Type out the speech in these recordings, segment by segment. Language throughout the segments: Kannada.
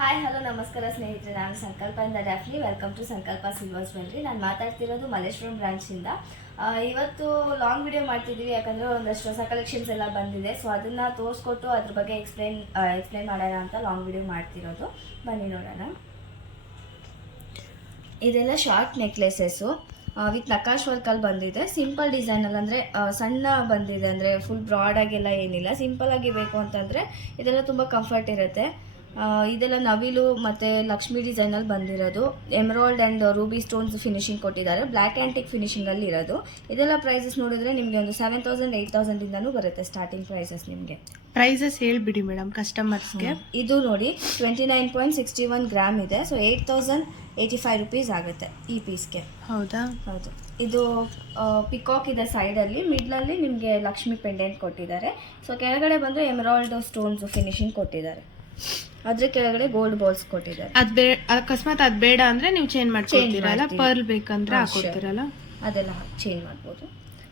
ಹಾಯ್ ಹಲೋ ನಮಸ್ಕಾರ ಸ್ನೇಹಿತರೆ, ನಾನು ಸಂಕಲ್ಪದಿಂದ ಡ್ಯಾಫ್ನಿ. ವೆಲ್ಕಮ್ ಟು ಸಂಕಲ್ಪ ಸಿಲ್ವರ್ ಜ್ಯುವೆಲ್ರಿ. ನಾನು ಮಾತಾಡ್ತಿರೋದು ಮಲ್ಲೇಶ್ವರಂ ಬ್ರಾಂಚಿಂದ. ಇವತ್ತು ಲಾಂಗ್ ವಿಡಿಯೋ ಮಾಡ್ತಿದ್ದೀವಿ, ಯಾಕಂದರೆ ಒಂದಷ್ಟು ಹೊಸ ಕಲೆಕ್ಷನ್ಸ್ ಎಲ್ಲ ಬಂದಿದೆ. ಸೊ ಅದನ್ನು ತೋರಿಸ್ಕೊಟ್ಟು ಅದ್ರ ಬಗ್ಗೆ ಎಕ್ಸ್ಪ್ಲೈನ್ ಮಾಡೋಣ ಅಂತ ಲಾಂಗ್ ವಿಡಿಯೋ ಮಾಡ್ತಿರೋದು. ಬನ್ನಿ ನೋಡೋಣ. ಇದೆಲ್ಲ ಶಾರ್ಟ್ ನೆಕ್ಲೆಸಸ್ಸು ವಿತ್ ನಕಾಶ್ ವರ್ಕಲ್ಲಿ ಬಂದಿದೆ. ಸಿಂಪಲ್ ಡಿಸೈನಲ್ಲಿ, ಅಂದರೆ ಸಣ್ಣ ಬಂದಿದೆ, ಅಂದರೆ ಫುಲ್ ಬ್ರಾಡಾಗೆಲ್ಲ ಏನಿಲ್ಲ. ಸಿಂಪಲ್ಲಾಗಿ ಬೇಕು ಅಂತಂದರೆ ಇದೆಲ್ಲ ತುಂಬ ಕಂಫರ್ಟ್ ಇರುತ್ತೆ. ಇದೆಲ್ಲ ನವಿಲು ಮತ್ತು ಲಕ್ಷ್ಮಿ ಡಿಸೈನಲ್ಲಿ ಬಂದಿರೋದು. Emerald and Ruby stones finishing ಕೊಟ್ಟಿದ್ದಾರೆ. ಬ್ಲ್ಯಾಕ್ ಆ್ಯಂಟಿಕ್ ಫಿನಿಶಿಂಗಲ್ಲಿ ಇರೋದು. ಇದೆಲ್ಲ ಪ್ರೈಸಸ್ ನೋಡಿದ್ರೆ ನಿಮಗೆ ಒಂದು 7,000 8,000ಇಂದನೂ ಬರುತ್ತೆ ಸ್ಟಾರ್ಟಿಂಗ್ ಪ್ರೈಸಸ್. ನಿಮಗೆ ಪ್ರೈಸಸ್ ಹೇಳ್ಬಿಡಿ ಮೇಡಮ್ ಕಸ್ಟಮರ್ಸ್ಗೆ. ಇದು ನೋಡಿ 29.61 ಗ್ರಾಮ್ ಇದೆ. ಸೊ 8,085 ರುಪೀಸ್ ಆಗುತ್ತೆ ಈ ಪೀಸ್ಗೆ. ಹೌದಾ? ಹೌದು. ಇದು ಪಿಕಾಕ್ ಇದೆ ಸೈಡಲ್ಲಿ, ಮಿಡ್ಲಲ್ಲಿ ನಿಮಗೆ ಲಕ್ಷ್ಮಿ ಪೆಂಡೆಂಟ್ ಕೊಟ್ಟಿದ್ದಾರೆ. ಸೊ ಕೆಳಗಡೆ ಬಂದರೆ ಎಮರಾಲ್ಡ್ ಸ್ಟೋನ್ಸ್ ಫಿನಿಶಿಂಗ್ ಕೊಟ್ಟಿದ್ದಾರೆ. ಅದ್ರ ಕೆಳಗಡೆ ಗೋಲ್ಡ್ ಬಾಲ್ಸ್ ಕೊಟ್ಟಿದ್ದಾರೆ. ಅಕಸ್ಮಾತ್ ಅದ್ ಬೇಡ ಅಂದ್ರೆ ನೀವು ಚೇಂಜ್ ಮಾಡ್ಕೊಡ್ತೀರಲ್ಲ, ಪರ್ಲ್ ಬೇಕಂದ್ರೆ ಹಾಕೊಡ್ತೀರಲ್ಲ, ಅದೆಲ್ಲ ಚೇಂಜ್ ಮಾಡ್ಬೋದು.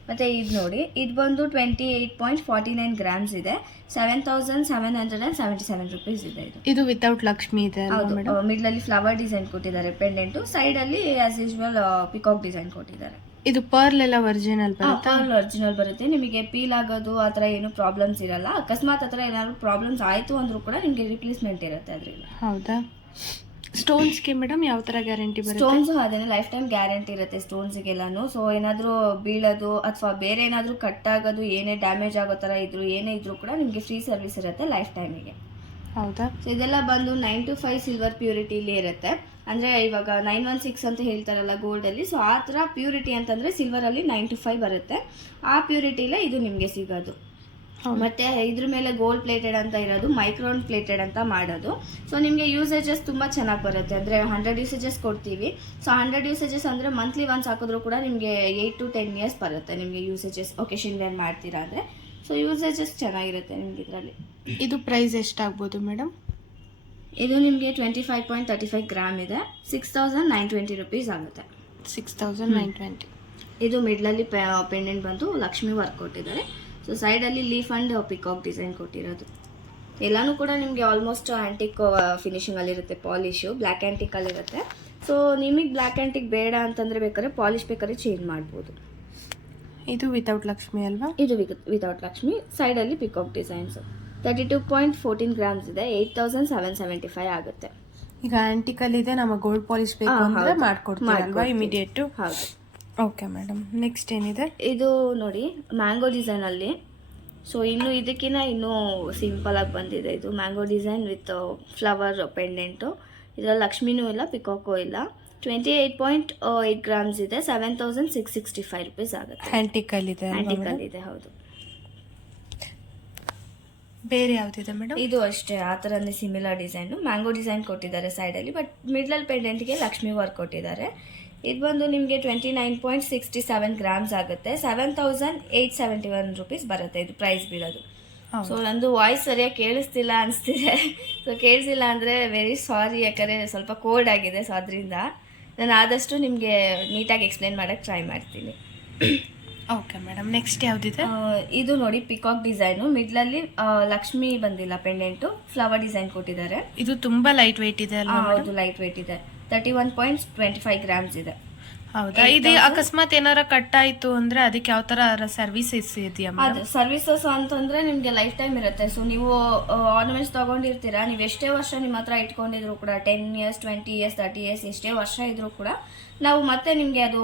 ಮತ್ತೆ ಇದು ನೋಡಿ, ಇದು ಬಂದು 28.49 ಗ್ರಾಮ್ಸ್ ಇದೆ. 7,777 ರುಪೀಸ್ ಇದೆ. ಇದು ವಿತೌಟ್ ಲಕ್ಷ್ಮಿ ಇದೆ. ಹೌದು, ಮಿಡ್ಲಲ್ಲಿ ಫ್ಲವರ್ ಡಿಸೈನ್ ಕೊಟ್ಟಿದ್ದಾರೆ ಪೆಂಡೆಂಟು. ಸೈಡಲ್ಲಿ ಆಸ್ ಯೂಶುವಲ್ ಪಿಕಾಕ್ ಡಿಸೈನ್ ಕೊಟ್ಟಿದ್ದಾರೆ. ಇದು ಪರ್ಲ್ ಎಲ್ಲ ಒರಿಜಿನಲ್ ಬರುತ್ತೆ? ಪರ್ಲ್ ಒರಿಜಿನಲ್ ಬರುತ್ತೆ. ನಿಮಗೆ ಪೀಲ್ ಆಗೋದು ಆ ಥರ ಏನು ಪ್ರಾಬ್ಲಮ್ಸ್ ಇರಲ್ಲ. ಅಕಸ್ಮಾತ್ ಆ ಥರ ಏನಾದ್ರು ಪ್ರಾಬ್ಲಮ್ಸ್ ಆಯಿತು ಅಂದ್ರೂ ಕೂಡ ನಿಮಗೆ ರಿಪ್ಲೇಸ್ಮೆಂಟ್ ಇರುತ್ತೆ ಅದರಿಂದ. ಹೌದಾ? ಸ್ಟೋನ್ಸ್ಗೆ ಮೇಡಮ್ ಯಾವ ಥರ ಗ್ಯಾರಂಟಿ ಬರುತ್ತೆ? ಸ್ಟೋನ್ಸು ಅದೇ ಲೈಫ್ ಟೈಮ್ ಗ್ಯಾರಂಟಿ ಇರುತ್ತೆ ಸ್ಟೋನ್ಸ್ಗೆಲ್ಲಾನು. ಸೊ ಏನಾದರೂ ಬೀಳೋದು ಅಥವಾ ಬೇರೆ ಏನಾದರೂ ಕಟ್ ಆಗೋದು, ಏನೇ ಡ್ಯಾಮೇಜ್ ಆಗೋ ಥರ ಇದ್ರು ಏನೇ ಇದ್ರೂ ಕೂಡ ನಿಮಗೆ ಫ್ರೀ ಸರ್ವಿಸ್ ಇರುತ್ತೆ ಲೈಫ್ ಟೈಮಿಗೆ. ಹೌದಾ? ಸೊ ಇದೆಲ್ಲ ಬಂದು 9 to 5 ಸಿಲ್ವರ್ ಪ್ಯೂರಿಟಿಲಿ ಇರುತ್ತೆ. ಅಂದರೆ ಇವಾಗ 916 ಅಂತ ಹೇಳ್ತಾರಲ್ಲ ಗೋಲ್ಡಲ್ಲಿ, ಸೊ ಆ ಥರ ಪ್ಯೂರಿಟಿ ಅಂತಂದರೆ ಸಿಲ್ವರಲ್ಲಿ 9 to 5 ಬರುತ್ತೆ. ಆ ಪ್ಯೂರಿಟಿಲೇ ಇದು ನಿಮಗೆ ಸಿಗೋದು. ಮತ್ತು ಇದ್ರ ಮೇಲೆ ಗೋಲ್ಡ್ ಪ್ಲೇಟೆಡ್ ಅಂತ ಇರೋದು, ಮೈಕ್ರೋನ್ ಪ್ಲೇಟೆಡ್ ಅಂತ ಮಾಡೋದು. ಸೊ ನಿಮಗೆ ಯೂಸೇಜಸ್ ತುಂಬ ಚೆನ್ನಾಗಿ ಬರುತ್ತೆ. ಅಂದರೆ 100 ಯೂಸೇಜಸ್ ಕೊಡ್ತೀವಿ. ಸೊ 100 ಯೂಸೇಜಸ್ ಅಂದರೆ ಮಂತ್ಲಿ ಒನ್ಸ್ ಹಾಕಿದ್ರೂ ಕೂಡ ನಿಮಗೆ 8 to 10 years ಬರುತ್ತೆ ನಿಮಗೆ ಯೂಸೇಜಸ್. ಒಕೇಶನ್ ಏನು ಮಾಡ್ತೀರಾ ಅಂದರೆ ಸೊ ಯೂಸೇಜಸ್ ಚೆನ್ನಾಗಿರುತ್ತೆ ನಿಮ್ಗೆ ಇದರಲ್ಲಿ. ಇದು ಪ್ರೈಸ್ ಎಷ್ಟಾಗ್ಬೋದು ಮೇಡಮ್? ಇದು ನಿಮಗೆ 25.35 ಗ್ರಾಮ್ ಇದೆ. 6,920 ರುಪೀಸ್ ಆಗುತ್ತೆ. 6,920. ಇದು ಮಿಡ್ಲಲ್ಲಿ ಪೆಂಡೆಂಟ್ ಬಂದು ಲಕ್ಷ್ಮಿ ವರ್ಕ್ ಕೊಟ್ಟಿದ್ದಾರೆ. ಸೊ ಸೈಡಲ್ಲಿ ಲೀಫ್ ಆ್ಯಂಡ್ ಪಿಕಾಕ್ ಡಿಸೈನ್ ಕೊಟ್ಟಿರೋದು. ಎಲ್ಲನೂ ಕೂಡ ನಿಮಗೆ ಆಲ್ಮೋಸ್ಟ್ ಆ್ಯಂಟಿಕ್ ಫಿನಿಶಿಂಗಲ್ಲಿರುತ್ತೆ. ಪಾಲಿಶು ಬ್ಲ್ಯಾಕ್ ಆ್ಯಂಟಿಕಲ್ಲಿರುತ್ತೆ. ಸೊ ನಿಮಗೆ ಬ್ಲ್ಯಾಕ್ ಆ್ಯಂಟಿಕ್ ಬೇಡ ಅಂತಂದರೆ ಬೇಕಾದ್ರೆ ಪಾಲಿಶ್ ಬೇಕಾದ್ರೆ ಚೇಂಜ್ ಮಾಡ್ಬೋದು. ಇದು ವಿತೌಟ್ ಲಕ್ಷ್ಮಿ ಅಲ್ವಾ? ಇದು ವಿತೌಟ್ ಲಕ್ಷ್ಮಿ. ಸೈಡಲ್ಲಿ ಪಿಕಾಕ್ ಡಿಸೈನ್ಸು. 32.14 ಗ್ರಾಮ್ಸ್ ಇದೆ. 8,775 ಆಗುತ್ತೆ. ಈಗ ಆಂಟಿಕಲ್ ಇದೆ, ನಮ್ಮ ಗೋಲ್ಡ್ ಪಾಲಿಶ್ ಬೇಕು ಅಂದ್ರೆ ಮಾಡ್ಕೊಡ್ತೀರಲ್ವಾ ಇಮಿಡಿಯೇಟ್? ಹೌದು. ಓಕೆ ಮೇಡಮ್, ನೆಕ್ಸ್ಟ್ ಏನಿದೆ? ಇದು ನೋಡಿ ಮ್ಯಾಂಗೋ ಡಿಸೈನಲ್ಲಿ. ಸೊ ಇನ್ನು ಇದಕ್ಕಿಂತ ಇನ್ನೂ ಸಿಂಪಲಾಗಿ ಬಂದಿದೆ. ಇದು mango design with flower pendant. ಇದರಲ್ಲಿ ಲಕ್ಷ್ಮಿನೂ ಇಲ್ಲ, ಪಿಕಾಕೋ ಇಲ್ಲ. 28.8 ಗ್ರಾಮ್ಸ್ ಇದೆ. 7,665 ರುಪೀಸ್ ಆಗುತ್ತೆ. ಆಂಟಿಕಲ್ ಇದೆ. ಹೌದು. ಬೇರೆ ಯಾವುದಿದೆ ಮೇಡಮ್? ಇದು ಅಷ್ಟೇ ಆ ಥರನೇ ಸಿಮಿಲರ್ ಡಿಸೈನು. ಮ್ಯಾಂಗೋ ಡಿಸೈನ್ ಕೊಟ್ಟಿದ್ದಾರೆ ಸೈಡಲ್ಲಿ, ಬಟ್ ಮಿಡ್ಲಲ್ಲಿ ಪೆಂಡೆಂಟ್ಗೆ ಲಕ್ಷ್ಮಿ ವರ್ಕ್ ಕೊಟ್ಟಿದ್ದಾರೆ. ಇದು ಬಂದು ನಿಮಗೆ 29.67 ಗ್ರಾಮ್ಸ್ ಆಗುತ್ತೆ. 7,871 ರುಪೀಸ್ ಬರುತ್ತೆ ಇದು ಪ್ರೈಸ್ ಬೀಳೋದು. ಸೊ ನಂದು ವಾಯ್ಸ್ ಸರಿಯಾಗಿ ಕೇಳಿಸ್ತಿಲ್ಲ ಅನಿಸ್ತಿದೆ. ಸೊ ಕೇಳಿಸಿಲ್ಲ ಅಂದರೆ ವೆರಿ ಸಾರಿ, ಯಾಕಂದರೆ ಸ್ವಲ್ಪ ಕೋಲ್ಡ್ ಆಗಿದೆ. ಸೊ ಅದರಿಂದ ನಾನು ಆದಷ್ಟು ನಿಮಗೆ ನೀಟಾಗಿ ಎಕ್ಸ್ಪ್ಲೇನ್ ಮಾಡೋಕ್ಕೆ ಟ್ರೈ ಮಾಡ್ತೀನಿ. ಓಕೆ ಮೇಡಮ್, ನೆಕ್ಸ್ಟ್ ಯಾವುದಿದೆ? ಇದು ನೋಡಿ ಪಿಕಾಕ್ ಡಿಸೈನು. ಮಿಡ್ಲಲ್ಲಿ ಲಕ್ಷ್ಮಿ ಬಂದಿಲ್ಲ ಪೆಂಡೆಂಟು, ಫ್ಲವರ್ ಡಿಸೈನ್ ಕೊಟ್ಟಿದ್ದಾರೆ. ಇದು ತುಂಬಾ ಲೈಟ್ ವೆಯ್ಟ್ ಇದೆ ಅಲ್ವಾ? ಹೌದು, ಲೈಟ್ ವೆಯ್ಟ್ ಇದೆ. 31.25 ಗ್ರಾಮ್ಸ್ ಇದೆ. ಹೌದಾ? ಇದು ಅಕಸ್ಮಾತ್ ಏನಾರ ಕಟ್ ಆಯ್ತು ಅಂದ್ರೆ ಅದಕ್ಕೆ ಯಾವ ತರ ಸರ್ವಿಸಸ್ ಇದೆಯಾ? ಅದು ಸರ್ವಿಸಸ್ ಅಂತಂದ್ರೆ ನಿಮ್ಗೆ ಲೈಫ್ ಟೈಮ್ ಇರುತ್ತೆ. ಸೊ ನೀವು ಆರ್ನಮೆಂಟ್ಸ್ ತಗೊಂಡಿರ್ತೀರಾ, ನೀವು ಎಷ್ಟೇ ವರ್ಷ ನಿಮ್ಮ ಹತ್ರ ಇಟ್ಕೊಂಡಿದ್ರು ಕೂಡ 10 years 20 years 30 years ಎಷ್ಟೇ ವರ್ಷ ಇದ್ರೂ ಕೂಡ ನಾವು ಮತ್ತೆ ನಿಮಗೆ ಅದು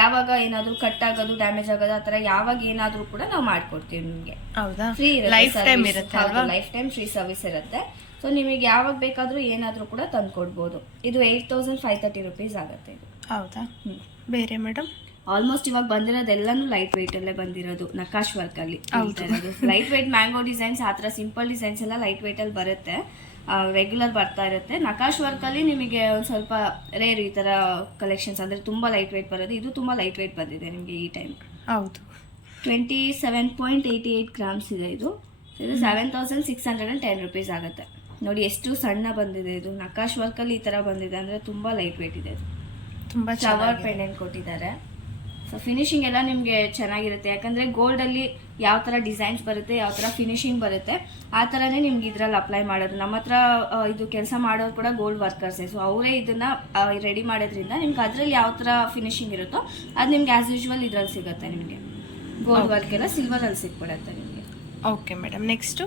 ಯಾವಾಗ ಏನಾದರೂ ಕಟ್ ಆಗೋದು, ಡ್ಯಾಮೇಜ್ ಆಗೋದು, ಆ ಥರ ಯಾವಾಗ ಏನಾದರೂ ಕೂಡ ನಾವು ಮಾಡ್ಕೊಡ್ತೀವಿ ನಿಮಗೆ. ಹೌದಾ? ಫ್ರೀ ಲೈಫ್ ಟೈಮ್ ಇರುತ್ತೆ ಅಲ್ವಾ? ಲೈಫ್ ಟೈಮ್ ಫ್ರೀ ಸರ್ವಿಸ್ ಇರುತ್ತೆ. ಸೊ ನಿಮಗೆ ಯಾವಾಗ ಬೇಕಾದರೂ ಏನಾದರೂ ಕೂಡ ತಂದು ಕೊಡ್ಬೋದು. ಇದು 8,530 ರುಪೀಸ್ ಆಗುತ್ತೆ ಇದು. ಹೌದಾ? ಬೇರೆ ಮೇಡಮ್? ಆಲ್ಮೋಸ್ಟ್ ಇವಾಗ ಬಂದಿರೋದೆಲ್ಲಾನು ಲೈಟ್ ವೆಯ್ಟ್ ಅಲ್ಲೇ ಬಂದಿರೋದು, ನಕಾಶ್ ವರ್ಕ್ ಅಲ್ಲಿ. ಲೈಟ್ ವೆಯ್ಟ್ ಮ್ಯಾಂಗೋ ಡಿಸೈನ್ಸ್, ಆ ಥರ ಸಿಂಪಲ್ ಡಿಸೈನ್ಸ್ ಎಲ್ಲ ಲೈಟ್ ವೆಯ್ಟ್ ಅಲ್ಲಿ ಬರುತ್ತೆ, ರೆಗ್ಯುಲರ್ ಬರ್ತಾ ಇರುತ್ತೆ. ನಕಾಶ್ ವರ್ಕ್ ಅಲ್ಲಿ ನಿಮಗೆ ಒಂದು ಸ್ವಲ್ಪ ರೇರ್ ಈ ತರ ಕಲೆಕ್ಷನ್ಸ್, ಅಂದ್ರೆ ತುಂಬಾ ಲೈಟ್ ವೆಯ್ಟ್ ಬರೋದು. ಇದು ತುಂಬಾ ಲೈಟ್ ವೆಯ್ಟ್ ಬಂದಿದೆ ನಿಮಗೆ ಈ ಟೈಮ್. ಹೌದು. 27.88 ಗ್ರಾಮ್ಸ್ ಇದೆ ಇದು. 7,610 ರುಪೀಸ್ ಆಗುತ್ತೆ. ನೋಡಿ ಎಷ್ಟು ಸಣ್ಣ ಬಂದಿದೆ ಇದು. ನಕಾಶ್ ವರ್ಕ್ ಅಲ್ಲಿ ಈ ತರ ಬಂದಿದೆ ಅಂದ್ರೆ ತುಂಬಾ ಲೈಟ್ ವೆಯ್ಟ್ ಇದೆ ಇದು. ತುಂಬಾ ಫ್ಲವರ್ ಪೆಂಡೆಂಟ್ ಕೊಟ್ಟಿದ್ದಾರೆ. ಸೊ ಫಿನಿಶಿಂಗ್ ಎಲ್ಲ ನಿಮಗೆ ಚೆನ್ನಾಗಿರುತ್ತೆ, ಯಾಕಂದರೆ ಗೋಲ್ಡಲ್ಲಿ ಯಾವ ಥರ ಡಿಸೈನ್ಸ್ ಬರುತ್ತೆ, ಯಾವ ಥರ ಫಿನಿಶಿಂಗ್ ಬರುತ್ತೆ, ಆ ಥರನೇ ನಿಮ್ಗೆ ಇದ್ರಲ್ಲಿ ಅಪ್ಲೈ ಮಾಡೋದು. ನಮ್ಮ ಹತ್ರ ಇದು ಕೆಲಸ ಮಾಡೋರು ಕೂಡ ಗೋಲ್ಡ್ ವರ್ಕರ್ಸೇ, ಸೊ ಅವರೇ ಇದನ್ನು ರೆಡಿ ಮಾಡೋದ್ರಿಂದ ನಿಮ್ಗೆ ಅದರಲ್ಲಿ ಯಾವ ಥರ ಫಿನಿಶಿಂಗ್ ಇರುತ್ತೋ ಅದು ನಿಮ್ಗೆ ಆ್ಯಸ್ ಯೂಶ್ವಲ್ ಇದ್ರಲ್ಲಿ ಸಿಗುತ್ತೆ. ನಿಮಗೆ ಗೋಲ್ಡ್ ವರ್ಕ್ ಎಲ್ಲ ಸಿಲ್ವರಲ್ಲಿ ಸಿಕ್ಬಿಡುತ್ತೆ ನಿಮಗೆ. ಓಕೆ ಮೇಡಮ್, ನೆಕ್ಸ್ಟು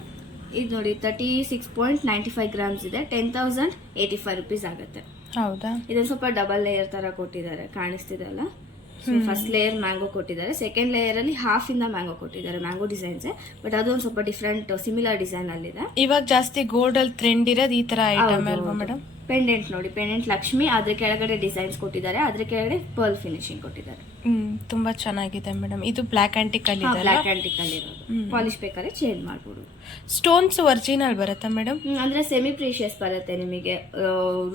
ಇದು ನೋಡಿ 36.95 ಗ್ರಾಮ್ಸ್ ಇದೆ, 10,085 ರುಪೀಸ್ ಆಗುತ್ತೆ. ಹೌದಾ? ಇದೊಂದು ಸ್ವಲ್ಪ ಡಬಲ್ ಲೇಯರ್ ಥರ ಕೊಟ್ಟಿದ್ದಾರೆ, ಕಾಣಿಸ್ತಿದೆ ಅಲ್ಲ. ಫಸ್ಟ್ ಲೇಯರ್ ಮ್ಯಾಂಗೋ ಕೊಟ್ಟಿದ್ದಾರೆ, ಸೆಕೆಂಡ್ ಲೇಯರ್ ಅಲ್ಲಿ ಹಾಫ್ ಇಂದ ಮ್ಯಾಂಗೋ ಕೊಟ್ಟಿದ್ದಾರೆ, ಮ್ಯಾಂಗೋ ಡಿಸೈನ್ಸ್. ಬಟ್ ಅದು ಒಂದು ಸ್ವಲ್ಪ ಡಿಫ್ರೆಂಟ್ ಸಿಮಿಲರ್ ಡಿಸೈನ್ ಅಲ್ಲಿದೆ. ಇವಾಗ ಜಾಸ್ತಿ ಗೋಲ್ಡ್ ಅಲ್ಲಿ ಟ್ರೆಂಡ್ ಇರೋದು ಈ ತರ ಐಟಮ್ ಅಲ್ವಾ ಮೇಡಮ್? ಪೆಂಡೆಂಟ್ ನೋಡಿ, ಪೆಂಡೆಂಟ್ ಲಕ್ಷ್ಮಿ, ಅದ್ರ ಕೆಳಗಡೆ ಡಿಸೈನ್ಸ್ ಕೊಟ್ಟಿದ್ದಾರೆ, ಅದ್ರ ಕೆಳಗಡೆ ಪರ್ಲ್ ಫಿನಿಶಿಂಗ್ ಕೊಟ್ಟಿದ್ದಾರೆ. ತುಂಬಾ ಚೆನ್ನಾಗಿದೆ ಮೇಡಮ್. ಇದು ಬ್ಲಾಕ್ ಆಂಟಿಕ್ ಅಲ್ಲಿ ಇದೆ, ಬ್ಲಾಕ್ ಆಂಟಿಕ್ ಅಲ್ಲಿ ಇರೋದು. ಪಾಲಿಶ್ ಬೇಕಾದ್ರೆ ಚೇಂಜ್ ಮಾಡ್ಬೋದು. ಸ್ಟೋನ್ಸ್ ಒರಿಜಿನಲ್ ಬರುತ್ತಾ ಮೇಡಮ್? ಅಂದ್ರೆ ಸೆಮಿ ಪ್ರೀಶಿಯಸ್ ಬರುತ್ತೆ ನಿಮಗೆ.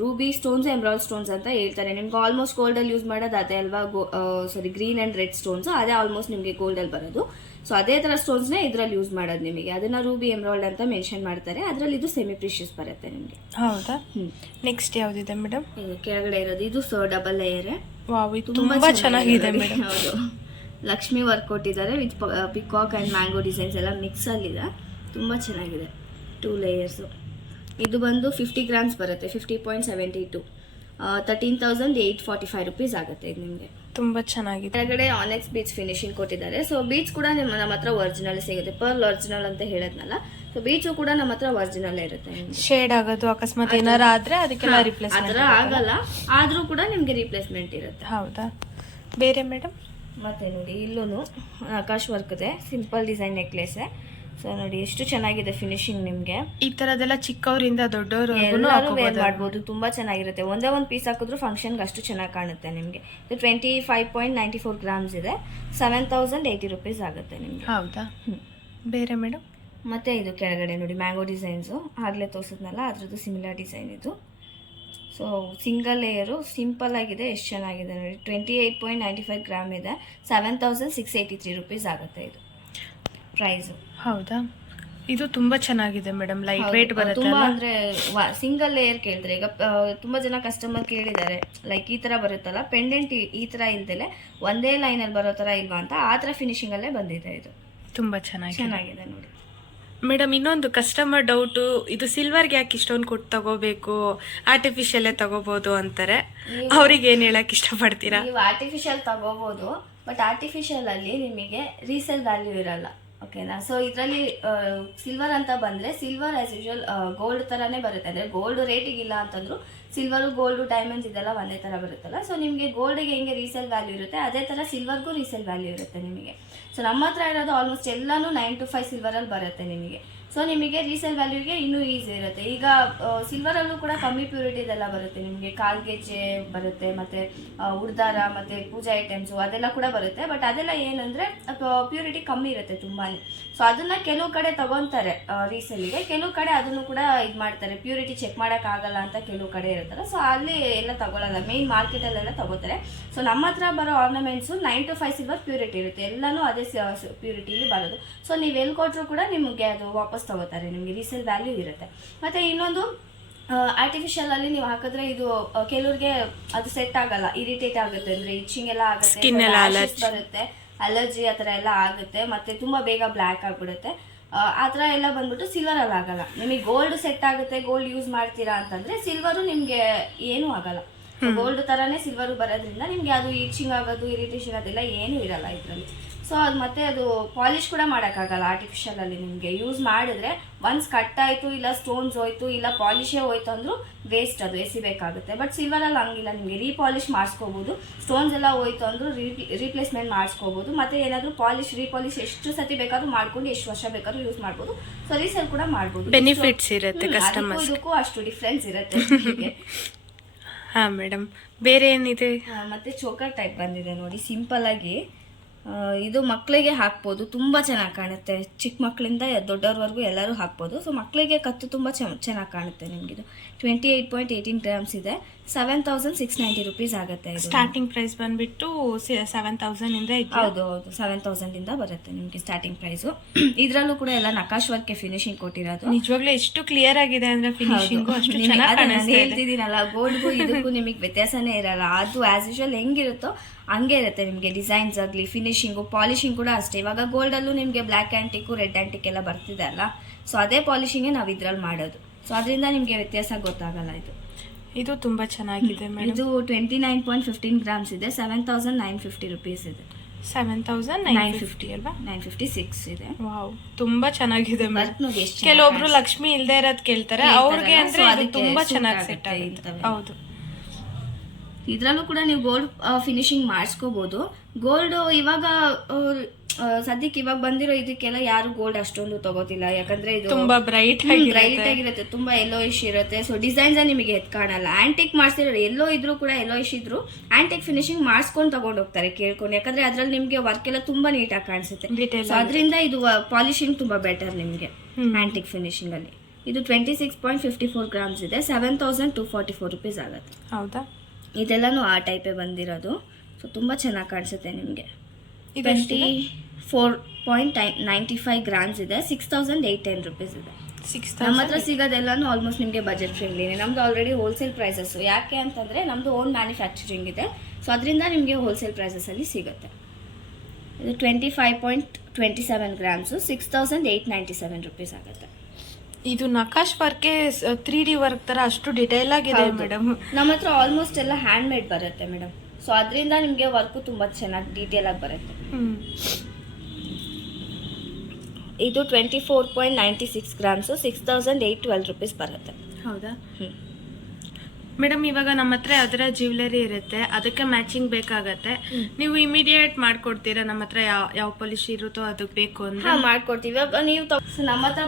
ರೂಬಿ ಸ್ಟೋನ್ಸ್, ಎಮ್ರಾಲ್ಡ್ ಸ್ಟೋನ್ಸ್ ಅಂತ ಹೇಳ್ತಾರೆ. ನಿಮ್ಗೆ ಆಲ್ಮೋಸ್ಟ್ ಗೋಲ್ಡ್ ಅಲ್ಲಿ ಯೂಸ್ ಮಾಡೋದು ಅದೇ ಅಲ್ವಾ, ಸಾರಿ ಗ್ರೀನ್ ಅಂಡ್ ರೆಡ್ ಸ್ಟೋನ್ಸ್, ಅದೇ ಆಲ್ಮೋಸ್ಟ್ ನಿಮಗೆ ಗೋಲ್ಡ್ ಅಲ್ಲಿ ಬರೋದು. ಸೊ ಅದೇ ತರ ಸ್ಟೋನ್ಸ್ ನೇ ಇದ್ರಲ್ಲಿ ಯೂಸ್ ಮಾಡೋದು ನಿಮಗೆ. ಅದನ್ನ ರೂಬಿ ಎಮ್ರಾಲ್ಡ್ ಅಂತ ಮೆನ್ಷನ್ ಮಾಡ್ತಾರೆ, ಅದ್ರಲ್ಲಿ ಇದು ಸೆಮಿ ಪ್ರೀಶಿಯಸ್ ಬರುತ್ತೆ ನಿಮಗೆ. ಹೌದಾ? ನೆಕ್ಸ್ಟ್ ಯಾವ್ದಿದೆ ಮೇಡಮ್? ಇದು ಕೆಳಗಡೆ ಇರೋದು, ಇದು ಡಬಲ್ ಲೇಯರ್. ವಾವ್, ಇದು ತುಂಬಾ ಚೆನ್ನಾಗಿದೆ ಮೇಡಮ್. ಹೌದು, ಲಕ್ಷ್ಮಿ ವರ್ಕ್ ಕೊಟ್ಟಿದ್ದಾರೆ with peacock and mango designs ಎಲ್ಲ ಮಿಕ್ಸ್ ಅಲ್ಲಿದೆ. ತುಂಬಾ ಚೆನ್ನಾಗಿದೆ. 2 ಲೇಯರ್ಸ್. ಇದು ಬಂದು 50 ಗ್ರಾಮ್ಸ್ ಬರುತ್ತೆ, 50.72, 13,845 ರುಪೀಸ್ ಆಗುತ್ತೆ ಇದು ನಿಮಗೆ. ತುಂಬಾ ಚೆನ್ನಾಗಿದೆ. ಕೆಳಗಡೆ ಆನೆಕ್ಸ್ ಬೀಡ್ಸ್ ಫಿನಿಶಿಂಗ್ ಕೊಟ್ಟಿದ್ದಾರೆ. ಸೊ ಬೀಡ್ಸ್ ಕೂಡ ನಮ್ಮ ಹತ್ರ ಒರಿಜಿನಲ್ ಸಿಗುತ್ತೆ, ಪರ್ಲ್ ಒರಿಜಿನಲ್ ಅಂತ ಹೇಳದ್ನಲ್ಲ. ಸೊ ಬೀಡ್ಸು ಕೂಡ ನಮ್ಮ ಹತ್ರ ಒರಿಜಿನಲ್ ಇರುತ್ತೆ. ಶೇಡ್ ಆಗೋದು ಅಕಸ್ಮಾತ್ ಏನಾರ ಆದ್ರೆ ಅದಕ್ಕೆಲ್ಲ ರಿಪ್ಲೇಸ್ ಆತರ ಆಗಲ್ಲ, ಆದ್ರೂ ಕೂಡ ನಿಮ್ಗೆ ರಿಪ್ಲೇಸ್ಮೆಂಟ್ ಇರುತ್ತೆ. ಹೌದಾ? ಬೇರೆ ಮೇಡಮ್? ಮತ್ತೆ ನೋಡಿ, ಇಲ್ಲೂ ಆಕಾಶ್ ವರ್ಕ್ ಇದೆ, ಸಿಂಪಲ್ ಡಿಸೈನ್ ನೆಕ್ಲೆಸ್. ಸೊ ನೋಡಿ ಎಷ್ಟು ಚೆನ್ನಾಗಿದೆ ಫಿನಿಶಿಂಗ್. ನಿಮ್ಗೆ ಈ ತರದೆಲ್ಲ ಚಿಕ್ಕವರಿಂದ ದೊಡ್ಡವರು ವೇರ್ ಮಾಡ್ಬೋದು, ತುಂಬಾ ಚೆನ್ನಾಗಿರುತ್ತೆ. ಒಂದೇ ಒಂದು ಪೀಸ್ ಹಾಕಿದ್ರು ಫಂಕ್ಷನ್ಗೆ ಅಷ್ಟು ಚೆನ್ನಾಗಿ ಕಾಣುತ್ತೆ ನಿಮಗೆ. ಇದು 25.94 ಗ್ರಾಮ್ಸ್ ಇದೆ, 7,080 ರುಪೀಸ್ ಆಗುತ್ತೆ ನಿಮ್ಗೆ. ಹೌದಾ? ಬೇರೆ ಮೇಡಮ್? ಮತ್ತೆ ಇದು ಕೆಳಗಡೆ ನೋಡಿ ಮ್ಯಾಂಗೋ ಡಿಸೈನ್ಸು, ಆಗಲೇ ತೋರಿಸಿದ್ನಲ್ಲ ಅದ್ರದ್ದು ಸಿಮಿಲರ್ ಡಿಸೈನ್ ಇದು. ಸೊ ಸಿಂಗಲ್ ಲೇಯರು, ಸಿಂಪಲ್ ಆಗಿದೆ, ಎಷ್ಟು ಚೆನ್ನಾಗಿದೆ ನೋಡಿ. 28.95 ಗ್ರಾಮ್ ಇದೆ, 7,683 ರುಪೀಸ್ ಆಗುತ್ತೆ ಇದು ಪ್ರೈಸು. ಹೌದಾ? ಇದು ತುಂಬಾ ಚೆನ್ನಾಗಿದೆ ಮೇಡಮ್, ಲೈಟ್ ವೇಟ್ ಬರುತ್ತೆ. ತುಂಬಾ ಅಂದ್ರೆ ಸಿಂಗಲ್ ಲೇಯರ್ ಕೇಳಿದ್ರೆ ಈಗ ತುಂಬಾ ಜನ ಕಸ್ಟಮರ್ ಕೇಳಿದ್ದಾರೆ, ಲೈಕ್ ಈ ತರ ಬರುತ್ತಲ್ಲ ಪೆಂಡೆಂಟ್ ಈ ತರ ಇಲ್ದಲೆ ಒಂದೇ ಲೈನ್ ಅಲ್ಲಿ ಬರೋ ತರ ಇಲ್ವಾ ಅಂತ, ಆ ತರ ಫಿನಿಶಿಂಗ್ ಅಲ್ಲೇ ಬಂದಿದೆ. ಇದು ತುಂಬಾ ಚೆನ್ನಾಗಿದೆ ನೋಡಿ ಮೇಡಮ್. ಇನ್ನೊಂದು ಕಸ್ಟಮರ್ ಡೌಟು, ಇದು ಸಿಲ್ವರ್ಗೆ ಯಾಕೆ ಇಷ್ಟೊಂದು ಕೊಟ್ಟು ತಗೋಬೇಕು, ಆರ್ಟಿಫಿಷಿಯಲ್ಲೇ ತಗೋಬಹುದು ಅಂತಾರೆ. ಅವ್ರಿಗೆ ಏನ್ ಹೇಳಕ್ ಇಷ್ಟಪಡ್ತೀರಾ? ನೀವು ಆರ್ಟಿಫಿಷಿಯಲ್ ತಗೋಬಹುದು, ಬಟ್ ಆರ್ಟಿಫಿಷಿಯಲ್ ಅಲ್ಲಿ ನಿಮಗೆ ರೀಸೇಲ್ ವ್ಯಾಲ್ಯೂ ಇರಲ್ಲ. ಓಕೆನಾ? ಸೊ ಇದರಲ್ಲಿ ಸಿಲ್ವರ್ ಅಂತ ಬಂದರೆ ಸಿಲ್ವರ್ ಆ್ಯಸ್ ಯೂಶುವಲ್ ಗೋಲ್ಡ್ ಥರನೇ ಬರುತ್ತೆ. ಅಂದರೆ ಗೋಲ್ಡ್ ರೇಟಿಗಿಲ್ಲ ಅಂತಂದ್ರು ಸಿಲ್ವರು ಗೋಲ್ಡು ಡೈಮಂಡ್ಸ್ ಇದೆಲ್ಲ ಒಂದೇ ಥರ ಬರುತ್ತಲ್ಲ. ಸೊ ನಿಮಗೆ ಗೋಲ್ಡಿಗೆ ಹೆಂಗೆ ರೀಸೇಲ್ ವ್ಯಾಲ್ಯೂ ಇರುತ್ತೆ, ಅದೇ ಥರ ಸಿಲ್ವರ್ಗೂ ರೀಸೇಲ್ ವ್ಯಾಲ್ಯೂ ಇರುತ್ತೆ ನಿಮಗೆ. ಸೊ ನಮ್ಮ ಹತ್ರ ಇರೋದು ಆಲ್ಮೋಸ್ಟ್ ಎಲ್ಲನೂ 9 to 5 ಸಿಲ್ವರಲ್ಲಿ ಬರುತ್ತೆ ನಿಮಗೆ. ಸೊ ನಿಮಗೆ ರೀಸೇಲ್ ವ್ಯಾಲ್ಯೂಗೆ ಇನ್ನೂ ಈಸಿ ಇರುತ್ತೆ. ಈಗ ಸಿಲ್ವರಲ್ಲೂ ಕೂಡ ಕಮ್ಮಿ ಪ್ಯೂರಿಟಿದೆಲ್ಲ ಬರುತ್ತೆ ನಿಮಗೆ, ಕಾಲ್ಗೆಜ್ಜೆ ಬರುತ್ತೆ, ಮತ್ತು ಉಡ್ದಾರ ಮತ್ತು ಪೂಜಾ ಐಟಮ್ಸು ಅದೆಲ್ಲ ಕೂಡ ಬರುತ್ತೆ. ಬಟ್ ಅದೆಲ್ಲ ಏನಂದರೆ ಪ್ಯೂರಿಟಿ ಕಮ್ಮಿ ಇರುತ್ತೆ ತುಂಬಾ. ಸೊ ಅದನ್ನು ಕೆಲವು ಕಡೆ ತಗೊತಾರೆ ರೀಸೇಲಿಗೆ, ಕೆಲವು ಕಡೆ ಅದನ್ನು ಕೂಡ ಇದು ಮಾಡ್ತಾರೆ, ಪ್ಯೂರಿಟಿ ಚೆಕ್ ಮಾಡೋಕ್ಕಾಗಲ್ಲ ಅಂತ ಕೆಲವು ಕಡೆ ಇರುತ್ತಲ್ಲ. ಸೊ ಅಲ್ಲಿ ಎಲ್ಲ ತಗೊಳ್ಳಲ್ಲ, ಮೇನ್ ಮಾರ್ಕೆಟಲ್ಲೆಲ್ಲ ತಗೋತಾರೆ. ಸೊ ನಮ್ಮ ಹತ್ರ ಬರೋ ಆರ್ನಮೆಂಟ್ಸು 9 to 5 ಸಿಲ್ವರ್ ಪ್ಯೂರಿಟಿ ಇರುತ್ತೆ, ಎಲ್ಲನೂ ಅದೇ ಪ್ಯೂರಿಟಿಲಿ ಬರೋದು. ಸೊ ನೀವು ಎಲ್ಲಿ ಕೊಟ್ಟರು ಕೂಡ ನಿಮಗೆ ಅದು ವಾಪಸ್ ತಗೋತಾರೆ, ನಿಮಗೆ ರೀಸೇಲ್ ವ್ಯಾಲ್ಯೂ ಇರುತ್ತೆ. ಮತ್ತು ಇನ್ನೊಂದು ಆರ್ಟಿಫಿಷಿಯಲ್ ಅಲ್ಲಿ ನೀವು ಹಾಕಿದ್ರೆ ಇದು ಕೆಲವ್ರಿಗೆ ಅದು ಸೆಟ್ ಆಗಲ್ಲ, ಇರಿಟೇಟ್ ಆಗುತ್ತೆ, ಅಂದರೆ ಇಚ್ಚಿಂಗ್ ಎಲ್ಲ ಆಗುತ್ತೆ, ಬರುತ್ತೆ, ಅಲರ್ಜಿ ಆ ಥರ ಎಲ್ಲ ಆಗುತ್ತೆ, ಮತ್ತು ತುಂಬ ಬೇಗ ಬ್ಲ್ಯಾಕ್ ಆಗಿಬಿಡುತ್ತೆ. ಆ ಥರ ಎಲ್ಲ ಬಂದ್ಬಿಟ್ಟು ಸಿಲ್ವರಲ್ಲಿ ಆಗಲ್ಲ. ನಿಮಗೆ ಗೋಲ್ಡ್ ಸೆಟ್ ಆಗುತ್ತೆ, ಗೋಲ್ಡ್ ಯೂಸ್ ಮಾಡ್ತೀರಾ ಅಂತಂದರೆ ಸಿಲ್ವರು ನಿಮಗೆ ಏನೂ ಆಗಲ್ಲ. ಗೋಲ್ಡ್ ಥರನೇ ಸಿಲ್ವರು ಬರೋದ್ರಿಂದ ನಿಮಗೆ ಅದು ಈಚಿಂಗ್ ಆಗೋದು, ಇರಿಟೇಷನ್ ಅದೆಲ್ಲ ಏನೂ ಇರಲ್ಲ ಇದರಲ್ಲಿ. ಸೊ ಅದು ಮತ್ತೆ ಅದು ಪಾಲಿಶ್ ಕೂಡ ಮಾಡೋಕ್ಕಾಗಲ್ಲ ಆರ್ಟಿಫಿಷಿಯಲಲ್ಲಿ. ನಿಮಗೆ ಯೂಸ್ ಮಾಡಿದ್ರೆ ಒನ್ಸ್ ಕಟ್ ಆಯಿತು, ಇಲ್ಲ ಸ್ಟೋನ್ಸ್ ಹೋಯ್ತು, ಇಲ್ಲ ಪಾಲಿಶೇ ಹೋಯ್ತು ಅಂದರೂ ವೇಸ್ಟ್, ಅದು ಎಸಿಬೇಕಾಗುತ್ತೆ. ಬಟ್ ಸಿಲ್ವರಲ್ಲಿ ಹಂಗಿಲ್ಲ, ನಿಮಗೆ ರೀಪಾಲಿಶ್ ಮಾಡಿಸ್ಕೋಬೋದು. ಸ್ಟೋನ್ಸ್ ಎಲ್ಲ ಹೋಯ್ತು ಅಂದರೂ ರೀಪ್ಲೇಸ್ಮೆಂಟ್ ಮಾಡಿಸ್ಕೋಬೋದು. ಮತ್ತು ಏನಾದರೂ ರೀಪಾಲಿಶ್ ಎಷ್ಟು ಸತಿ ಬೇಕಾದ್ರೂ ಮಾಡ್ಕೊಂಡು ಎಷ್ಟು ವರ್ಷ ಬೇಕಾದ್ರೂ ಯೂಸ್ ಮಾಡ್ಬೋದು. ಸೊ ರೀಸೇಲ್ ಕೂಡ ಮಾಡ್ಬೋದು, ಬೆನಿಫಿಟ್ಸ್ ಇರುತ್ತೆ ಕಸ್ಟಮರ್. ಇದಕ್ಕೂ ಅಷ್ಟು ಡಿಫ್ರೆನ್ಸ್ ಇರುತ್ತೆ. ಹಾಂ ಮೇಡಮ್, ಬೇರೆ ಏನಿದೆ? ಮತ್ತು ಚೋಕರ್ ಟೈಪ್ ಬಂದಿದೆ ನೋಡಿ, ಸಿಂಪಲ್ ಆಗಿ ಇದು ಮಕ್ಕಳಿಗೆ ಹಾಕ್ಬೋದು, ತುಂಬ ಚೆನ್ನಾಗಿ ಕಾಣುತ್ತೆ. ಚಿಕ್ಕ ಮಕ್ಕಳಿಂದ ದೊಡ್ಡವ್ರವರೆಗೂ ಎಲ್ಲರೂ ಹಾಕ್ಬೋದು. ಸೊ ಮಕ್ಕಳಿಗೆ ಕತ್ತು ತುಂಬ ಚೆನ್ನಾಗಿ ಕಾಣುತ್ತೆ ನಿಮಗಿದು. 28.18 ಗ್ರಾಮ್ಸ್ ಇದೆ. 7,690 ರುಪೀಸ್ ಆಗುತ್ತೆ. ಸ್ಟಾರ್ಟಿಂಗ್ ಪ್ರೈಸ್ ಬಂದ್ಬಿಟ್ಟು 7,000 ಇಂದ ಇದೆ. ಹೌದು 7,000 ಇಂದ ಬರುತ್ತೆ ನಿಮಗೆ ಸ್ಟಾರ್ಟಿಂಗ್ ಪ್ರೈಸು. ಇದರಲ್ಲೂ ಕೂಡ ಎಲ್ಲ ನಕಾಶ್ ವರ್ಕ್ ಫಿನಿಶಿಂಗ್ ಕೊಟ್ಟಿರೋದು. ನಿಜವಾಗ್ಲೂ ಎಷ್ಟು ಕ್ಲಿಯರ್ ಆಗಿದೆ ಅಂದ್ರೆ ಫಿನಿಶಿಂಗ್ ಅಷ್ಟು ಚೆನ್ನಾಗಿ ಹೇಳ್ತಿದ್ದೀನಲ್ಲ, ಗೋಲ್ಡ್ಗೂ ಇದಕ್ಕೂ ನಿಮಗೆ ವ್ಯತ್ಯಾಸನೇ ಇರಲ್ಲ. ಅದು ಆಸ್ ಯೂಶುವಲ್ ಹೆಂಗಿರುತ್ತೋ ಹಂಗೆ ಇರುತ್ತೆ ನಿಮಗೆ. ಡಿಸೈನ್ಸ್ ಆಗಲಿ, ಫಿನಿಶಿಂಗು, ಪಾಲಿಶಿಂಗ್ ಕೂಡ ಅಷ್ಟೇ. ಇವಾಗ ಗೋಲ್ಡಲ್ಲೂ ನಿಮಗೆ ಬ್ಲ್ಯಾಕ್ ಆ್ಯಂಟಿಕ್ಕು, ರೆಡ್ ಆ್ಯಂಟಿಕ್ ಎಲ್ಲ ಬರ್ತಿದೆ ಅಲ್ಲ, ಸೊ ಅದೇ ಪಾಲಿಶಿಂಗೇ ನಾವು ಇದ್ರಲ್ಲಿ ಮಾಡೋದು. ಸೊ ಅದರಿಂದ ನಿಮಗೆ ವ್ಯತ್ಯಾಸ ಗೊತ್ತಾಗಲ್ಲ. ಇದು ತುಂಬ ಚೆನ್ನಾಗಿದೆ ಮೇಡಮ್. ಇದು 29.15 ಗ್ರಾಮ್ಸ್ ಇದೆ. 7,950 ರುಪೀಸ್ ಇದೆ. 7,950 ಅಲ್ವಾ? 956 ಇದೆ. ವಾವ್, ತುಂಬಾ ಚೆನ್ನಾಗಿದೆ ವರ್ಕ್ ನೋಡಿ ಎಷ್ಟು ಕೆಲವೊಬ್ರು ಲಕ್ಷ್ಮಿ ಇಲ್ದೇ ಇರೋದ್ ಕೇಳ್ತಾರೆ, ಅವ್ರಿಗೆ ಅಂದ್ರೆ ಇದು ತುಂಬಾ ಚೆನ್ನಾಗಿ ಸೆಟ್ ಆಗುತ್ತೆ. ಹೌದು, ಇದ್ರಲ್ಲೂ ಕೂಡ ನೀವು ಗೋಲ್ಡ್ ಫಿನಿಶಿಂಗ್ ಮಾಡಿಸ್ಕೋಬಹುದು. ಗೋಲ್ಡ್ ಇವಾಗ ಸದ್ಯಕ್ಕೆ ಇವಾಗ ಬಂದಿರೋ ಇದಕ್ಕೆಲ್ಲ ಯಾರು ಗೋಲ್ಡ್ ಅಷ್ಟೊಂದು ತಗೋತಿಲ್ಲ, ಯಾಕಂದ್ರೆ ಇದು ತುಂಬಾ ಬ್ರೈಟ್ ಆಗಿರುತ್ತೆ, ತುಂಬಾ ಎಲ್ಲೋಯಿಶ್ ಇರುತ್ತೆ. ಸೊ ಡಿಸೈನ್ಸ್ ನಿಮಗೆ ಎತ್ ಕಾಣಲ್ಲ. ಆಂಟಿಕ್ ಮಾಡಿಸಿರೋ ಎಲ್ಲೋ ಇದ್ರು ಕೂಡ, ಎಲ್ಲೋಯಿಶ್ ಇದ್ರು ಆಂಟಿಕ್ ಫಿನಿಶಿಂಗ್ ಮಾಡಿಸ್ಕೊಂಡು ತಗೊಂಡು ಹೋಗ್ತಾರೆ ಕೇಳ್ಕೊಂಡು, ಯಾಕಂದ್ರೆ ಅದ್ರಲ್ಲಿ ನಿಮ್ಗೆ ವರ್ಕ್ ಎಲ್ಲ ತುಂಬಾ ನೀಟಾಗಿ ಕಾಣಿಸುತ್ತೆ. ಸೊ ಅದರಿಂದ ಇದು ಪಾಲಿಶಿಂಗ್ ತುಂಬಾ ಬೆಟರ್ ನಿಮ್ಗೆ ಆಂಟಿಕ್ ಫಿನಿಶಿಂಗ್ ಅಲ್ಲಿ. ಇದು 26.54 ಗ್ರಾಮ್ಸ್ ಇದೆ. 7,244 ರುಪೀಸ್ ಆಗುತ್ತೆ. ಹೌದಾ? ಇದೆಲ್ಲಾನು ಆ ಟೈಪೇ ಬಂದಿರೋದು. ಸೊ ತುಂಬ ಚೆನ್ನಾಗಿ ಕಾಣಿಸುತ್ತೆ ನಿಮಗೆ. 24.95 ಗ್ರಾಮ್ಸ್ ಇದೆ. 6,810 ರುಪೀಸ್ ಇದೆ. ನಮ್ಮ ಹತ್ರ ಸಿಗೋದೆಲ್ಲಾನು ಆಲ್ಮೋಸ್ಟ್ ನಿಮಗೆ ಬಜೆಟ್ ಫ್ರೆಂಡ್ಲಿನೇ. ನಮ್ದು ಆಲ್ರೆಡಿ ಹೋಲ್ಸೇಲ್ ಪ್ರೈಸಸ್. ಯಾಕೆ ಅಂತಂದರೆ ನಮ್ಮದು ಓನ್ ಮ್ಯಾನುಫ್ಯಾಕ್ಚರಿಂಗ್ ಇದೆ. ಸೊ ಅದರಿಂದ ನಿಮಗೆ ಹೋಲ್ಸೇಲ್ ಪ್ರೈಸಸಲ್ಲಿ ಸಿಗುತ್ತೆ. ಇದು 25.27 ಗ್ರಾಮ್ಸು 6,897 ರುಪೀಸ್ ಆಗುತ್ತೆ. ಇದು ನಕಾಶ್ ವರ್ಕ್ 3D ವರ್ಕ್ ತರ ಅಷ್ಟು ಡಿಟೇಲ್ ಆಗಿದೆ ಮೇಡಮ್. ನಮ್ಮ ಹತ್ರ ಆಲ್ಮೋಸ್ಟ್ ಎಲ್ಲ ಹ್ಯಾಂಡ್ ಮೇಡ್ ಬರುತ್ತೆ ಮೇಡಮ್. ಸೊ ಅದರಿಂದ ನಿಮಗೆ ವರ್ಕು ತುಂಬಾ ಚೆನ್ನಾಗಿ ಡೀಟೇಲ್ ಆಗಿ ಬರುತ್ತೆ. ಇದು 24.96 ಗ್ರಾಮ್ಸು 6,812 ರುಪೀಸ್ ಬರುತ್ತೆ. ಹೌದಾ ಮೇಡಮ್? ಇವಾಗ ನಮ್ಮ ಹತ್ರ ಅದರ ಜ್ಯುವೆಲರಿ ಇರುತ್ತೆ, ಅದಕ್ಕೆ ಮ್ಯಾಚಿಂಗ್ ಬೇಕಾಗತ್ತೆ. ನೀವು ಇಮಿಡಿಯೇಟ್ ಮಾಡ್ಕೊಡ್ತೀರಾ? ನಮ್ಮ ಹತ್ರ ಯಾವ ಪಾಲಿಶ್ ಇರುತ್ತೋ ಅದಕ್ಕೆ ಬೇಕು ಅಂದ್ರೆ ಮಾಡ್ಕೊಡ್ತೀವಿ. ಇವಾಗ ನೀವು ನಮ್ಮ ಹತ್ರ